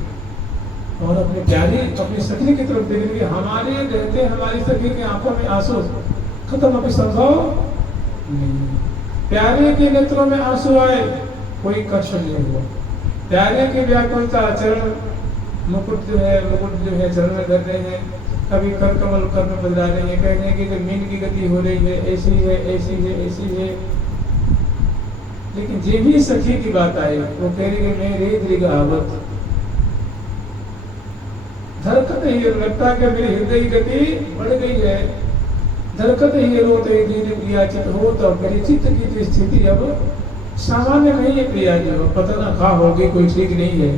और अपने प्यारी अपनी सखी की तरफ देख रही। हमारे रहते हमारी सखी की आंखों में आंसू खत्म अभी संभव नहीं। प्यारे के नेत्रों में आंसू आए, कोई कष्ट नहीं हुआ। प्यारे की व्याकुलता, चरण मुकुट जो है चरण में धर रहे हैं, कभी कर कमल कर में बदला रहे हैं, कहने की जो मीन की गति हो रही है, ऐसी है ऐसी है ऐसी है। लेकिन जे भी सखी की बात आई, वो कह रही है मेरे दृढ़ आवत, धड़कत ही लगता कि मेरी हृदय की गति बढ़ गई है। धड़कत ही रोत धीरे प्रिया चित हो, तो मेरी चित्त की स्थिति अब सामान्य नहीं है। प्रिया जी पता ना खा होगी, कोई ठीक नहीं है।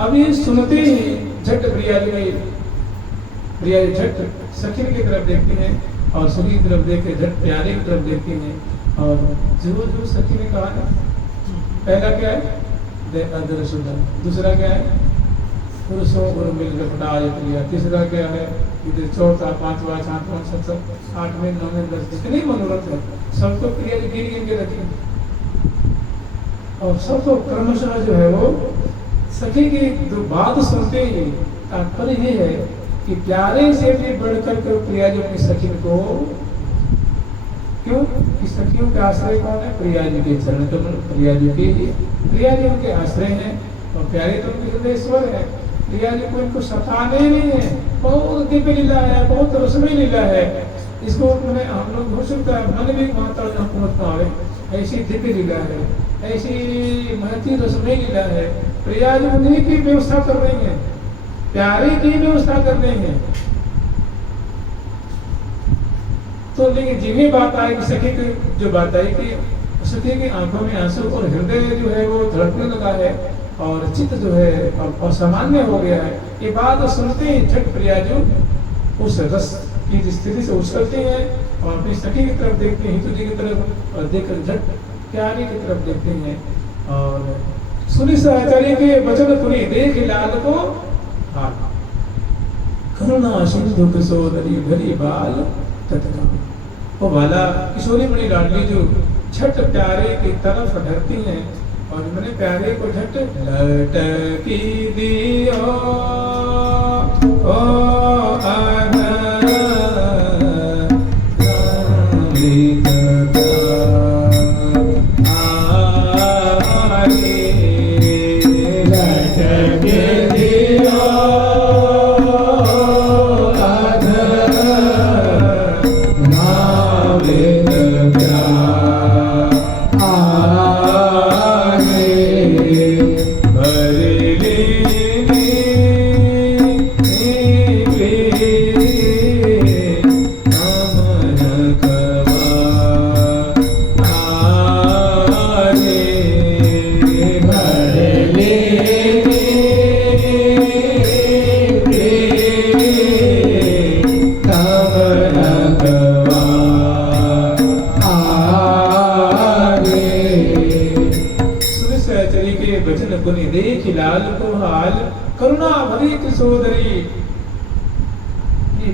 अभी सुनते ही झट प्रिया जी झट सखी की तरफ देखती हैं और सखी की तरफ देख के झट प्यारे की तरफ देखती हैं। और जो सखी ने कहा ना, पहला क्या है अदृश्य, दूसरा क्या है पुरुषों और मिलकर फटाए प्रिया, तीसरा क्या है चौथा पांचवा छठवां सत्सव आठवें नौवें 10 जितने मनोरथ है सब तो प्रिया जी गिन के रखी। और सब तो क्रमशः जो है वो सखी की जो बात सुनते ही तात्पर्य ये है कि प्यारे से भी बढ़कर कर प्रिया जी अपनी सखी को, क्यों कि सखियों के आश्रय कौन है? प्रिया जी के चरण कमल, प्रिया जी के ही, प्रिया जी उनके आश्रय हैं और प्यारे तो उनके हृदयश्वर है। प्रिया जी को इनको सताने नहीं है, बहुत दिव्य लीला है, बहुत रसमयी लीला है। इसको मैंने हम लोग हो सकता है मन भी माता पावे, ऐसी दिव्य लीला है, ऐसी महती रसमयी लीला है। प्रिया जी उन्हीं की व्यवस्था कर रही है, प्यारे की व्यवस्था कर रही है। तो लेकिन जिन्हें बात आई कि सखी की जो बात आई कि सखी की आंखों में आंसू और हृदय जो है वो धड़कने लगा है और चित्त जो है असामान्य हो गया है, ये बात सुनते ही झट प्रिया जो उस रस की स्थिति से उछलती हैं और अपनी सखी की तरफ देखते हैं, हितू जी की तरफ, और देखकर झट प्यारी की तरफ देखते हैं। और सुनी सहचर्य के वचन सुनी देख लाल को हाल, करुणा सिंधु किशोरी भरी बाल तत्काल। वो वाला किशोरी मणि लाडली जो छठ प्यारे की तरफ ढरती हैं और मैंने प्यारे को झट लटकी दियो ओ लाल को हाल करुणा भरी किशोदरी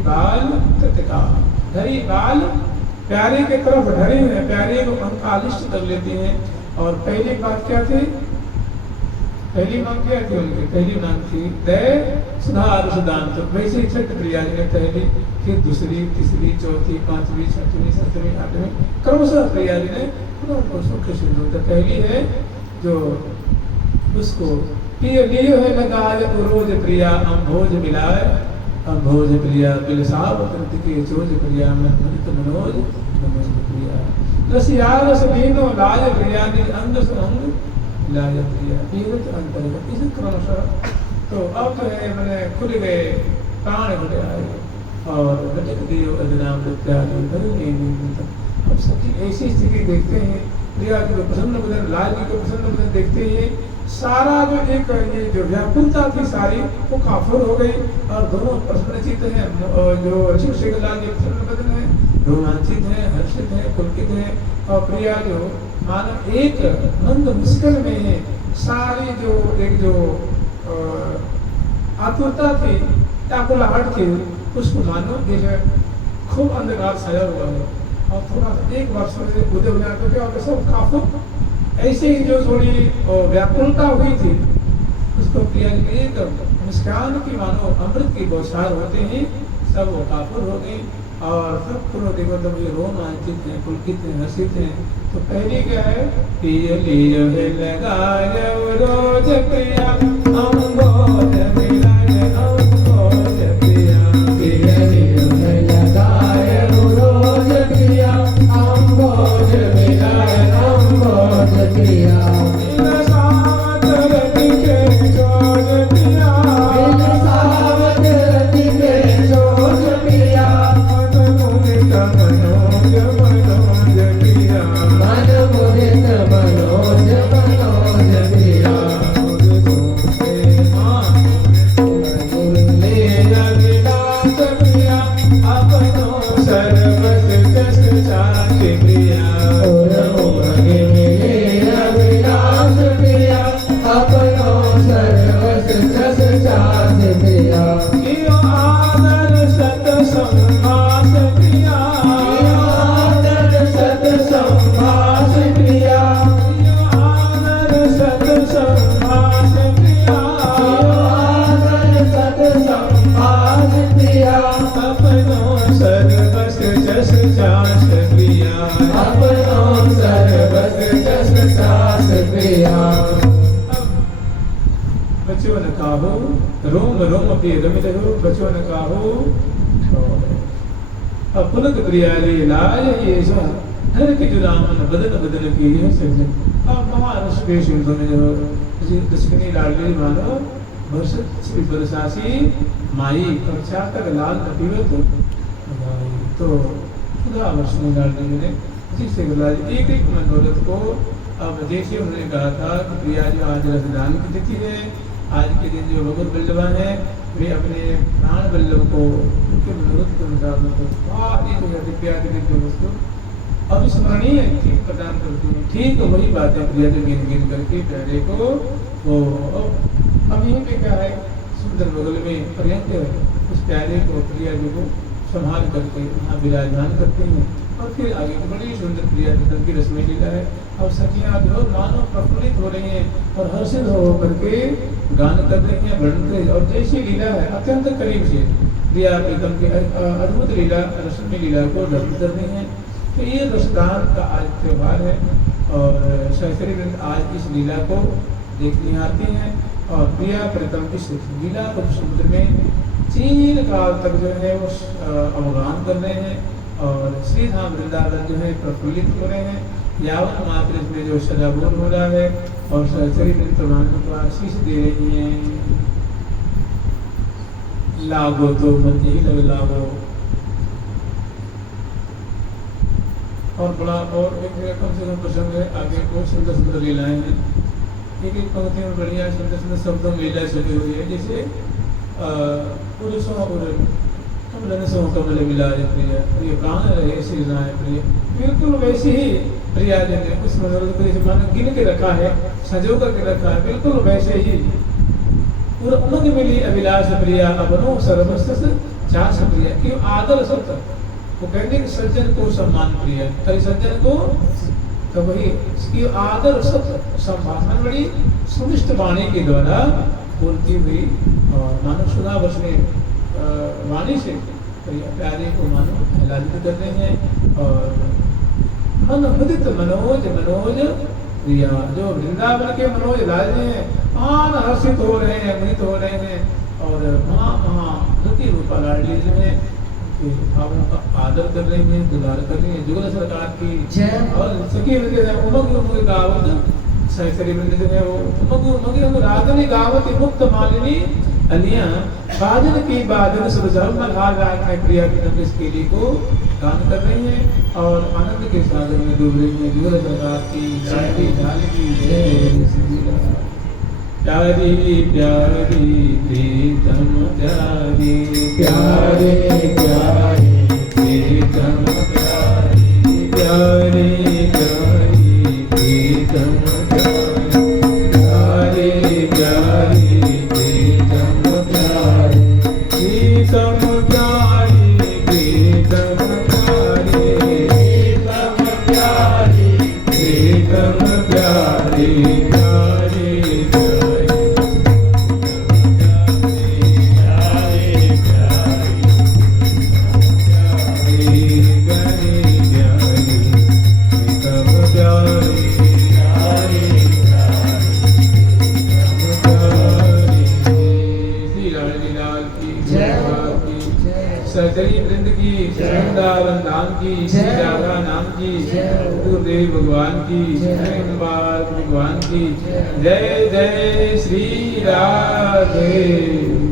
बाल तत्का धरी बाल प्यारे के तरफ धरे हुए प्यारे को अंकालिष्ट कर लेते हैं। और पहली बात क्या थी, पहली मांग क्या थी उनकी, पहली मांग थी दया सुधार सुदान। तो वैसे छठ प्रिया जी ने पहली, फिर दूसरी, तीसरी, चौथी, पांचवी, छठवीं, सातवीं, आठवीं क्रमशः प्रिया जी ने उनको सुख सिंधु। तो पहली है जो उसको लियो है लगाय रोज प्रिया अम्भोज मिलाए अम्भोज प्रिया बिलसाव कृत के जोज प्रिया मन मनोज मनोज प्रिया रसिया रस लीनो लाज प्रिया निज अंग संग लाज प्रिया तीरथ अंतर्गत इस क्रमशः। तो अब जो है मैंने खुल गए प्राण घटे आए और घटक दियो अधनाम प्रत्याग। अब सखी ऐसी स्थिति देखते हैं, प्रिया जी को प्रसन्न बदन, लाल जी को प्रसन्न बदन देखते हैं, सारा जो एक ये जो व्याकुलता थी सारी वो काफुर हो गई और दोनों प्रसन्नचित हैं। जो शेखरलाल जी प्रसन्न बदन है, रोमांचित है, हर्षित है, पुलकित है। और प्रिया जो मानो एक मंद मुश्किल में है, सारी जो एक जो आतुरता थी, व्याकुलाहट थी, उसको मानो जैसे खूब अंधकार छाया हुआ है और थोड़ा एक वर्ष से उदय हो जाते थे और सब काफुर ऐसे ही जो थोड़ी व्याकुलता हुई थी उसको प्रिया जी ने एक मुस्कान की मानो अमृत की बौछार होते ही सब वो काफुर हो गई और सब पूर्व देवता ये रोमांचित हैं, पुलकित हैं, हर्षित हैं। तो पहली क्या है, पिय लियो है लगाय रोज प्रिया अम्भोज मिलाय अम्भोज प्रिया पिय लियो है लगाय रोज प्रिया अम्भोज मिलाय अम्भोज प्रिया रोम रोम पे रमित हो बचो न काहो। अब पुनः प्रिया रे लाज ये सा हर के जुदामन बदन बदन की है सब। अब महारस के सिंधु में जो दशकनी लाडली मानो वर्षत श्री बरसासी माई कक्षा तक लाल नपीवत तो खुदा वर्षनी लाडली ने जिससे गुलाज एक एक मनोरथ को। अब जैसे उन्होंने कहा था कि प्रिया जी आज रसदान की तिथि है, आज के दिन जो भगवत बल्लभा है वे अपने प्राण बल्लभ को उनके मनोरथ के अनुसार दिव्य वस्तु अविस्मरणीय चीज प्रदान करती है। ठीक वही बात है, प्रिया जी गिन गिन करके प्यारे को वो अब यहीं पे क्या है, सुंदर बगल में पर्यंत है उस प्यारे को प्रिया जी को संभाल करके वहाँ विराजमान करते हैं। और फिर आगे की बड़ी सुंदर प्रिया वृंदावन की रसमय लीला है। और सखियाँ जो मानो प्रफुल्लित हो रही हैं और हर्षित हो करके गान कर रही हैं, वर्णन कर रही हैं। और जैसी लीला है अत्यंत करीब से प्रिया प्रीतम की अद्भुत लीला रसमय लीला को दर्शन कर रही हैं। तो ये रसदान का आज त्यौहार है और सहचरी वृंद आज इस लीला को देखने आते हैं और प्रिया प्रीतम की लीला को समुद्र में चीर काल तक जो है वो अवगान कर रहे हैं। और श्री धाम वृंदावन जो है प्रफुल्लित हो रहे हैं। यावत मात्र इसमें जो सदाबोध हो रहा है और सहचरी वृंद प्रमाणों को आशीष दे रही हैं। लागो तो मन ही लग लागो। और बड़ा और एक कम से कम प्रसंग है आगे को सुंदर सुंदर लीलाएं हैं। एक एक पंक्ति में बढ़िया सुंदर सुंदर शब्दों में लीला सजी हुई है। जैसे पुरुषों और कमलनसों कमल मिलाए प्रिय प्रिय प्राण रहे श्री नाय प्रिय। बिल्कुल वैसी ही प्रिया जन ने उस मनोरथ को जैसे मन गिन के रखा है, संजो करके रखा है, बिल्कुल वैसे ही पूरा उमंग मिली अभिलाष प्रिया अपनो सर्वस्व चास प्रिया। क्यों आदर सत्य वो कहते कि सज्जन को सम्मान प्रिय है। कई सज्जन को तो वही इसकी आदर सत्य सम्मान बड़ी सुनिष्ठ वाणी के द्वारा बोलती हुई और मानो सुधा बसने वाणी से प्यारे को मानो लालित कर रहे हैं। और मन मुदित मनोज मनोज प्रिया जो वृंदावन के मनोज लाल हैं मान हर्षित हो रहे हैं, मुदित हो रहे हैं। और महामूर्ति रूपा लाडली जो है भावों का आदर कर रही है, दुलार कर रही है। जुगल सरकार की और सखी उमंग उमंग गावत सहचरी वृंद जो है वो उमंग उमंग रागनी गावत मुक्त मालिनी अलिया बादल की बादल सब धर्म हार राग में प्रिया की इसके लिए को गान कर रही हैं और आनंद के सागर में डूब रही है। जुगल सरकार की प्यारी प्यारी प्रीतम प्यारी प्यारे प्यारे प्रीतम प्यारी प्यारे प्यारी प्रीतम प्यारे प्यारे प्रीतम प्यारे प्रीतम प्यारी प्रीतम प्यारे प्रीतम प्यारे सहचरी वृंद की, वृंदावन धाम की, राधा नाम की, गुरुदेव भगवान की, भगवान की जय जय श्री राधे।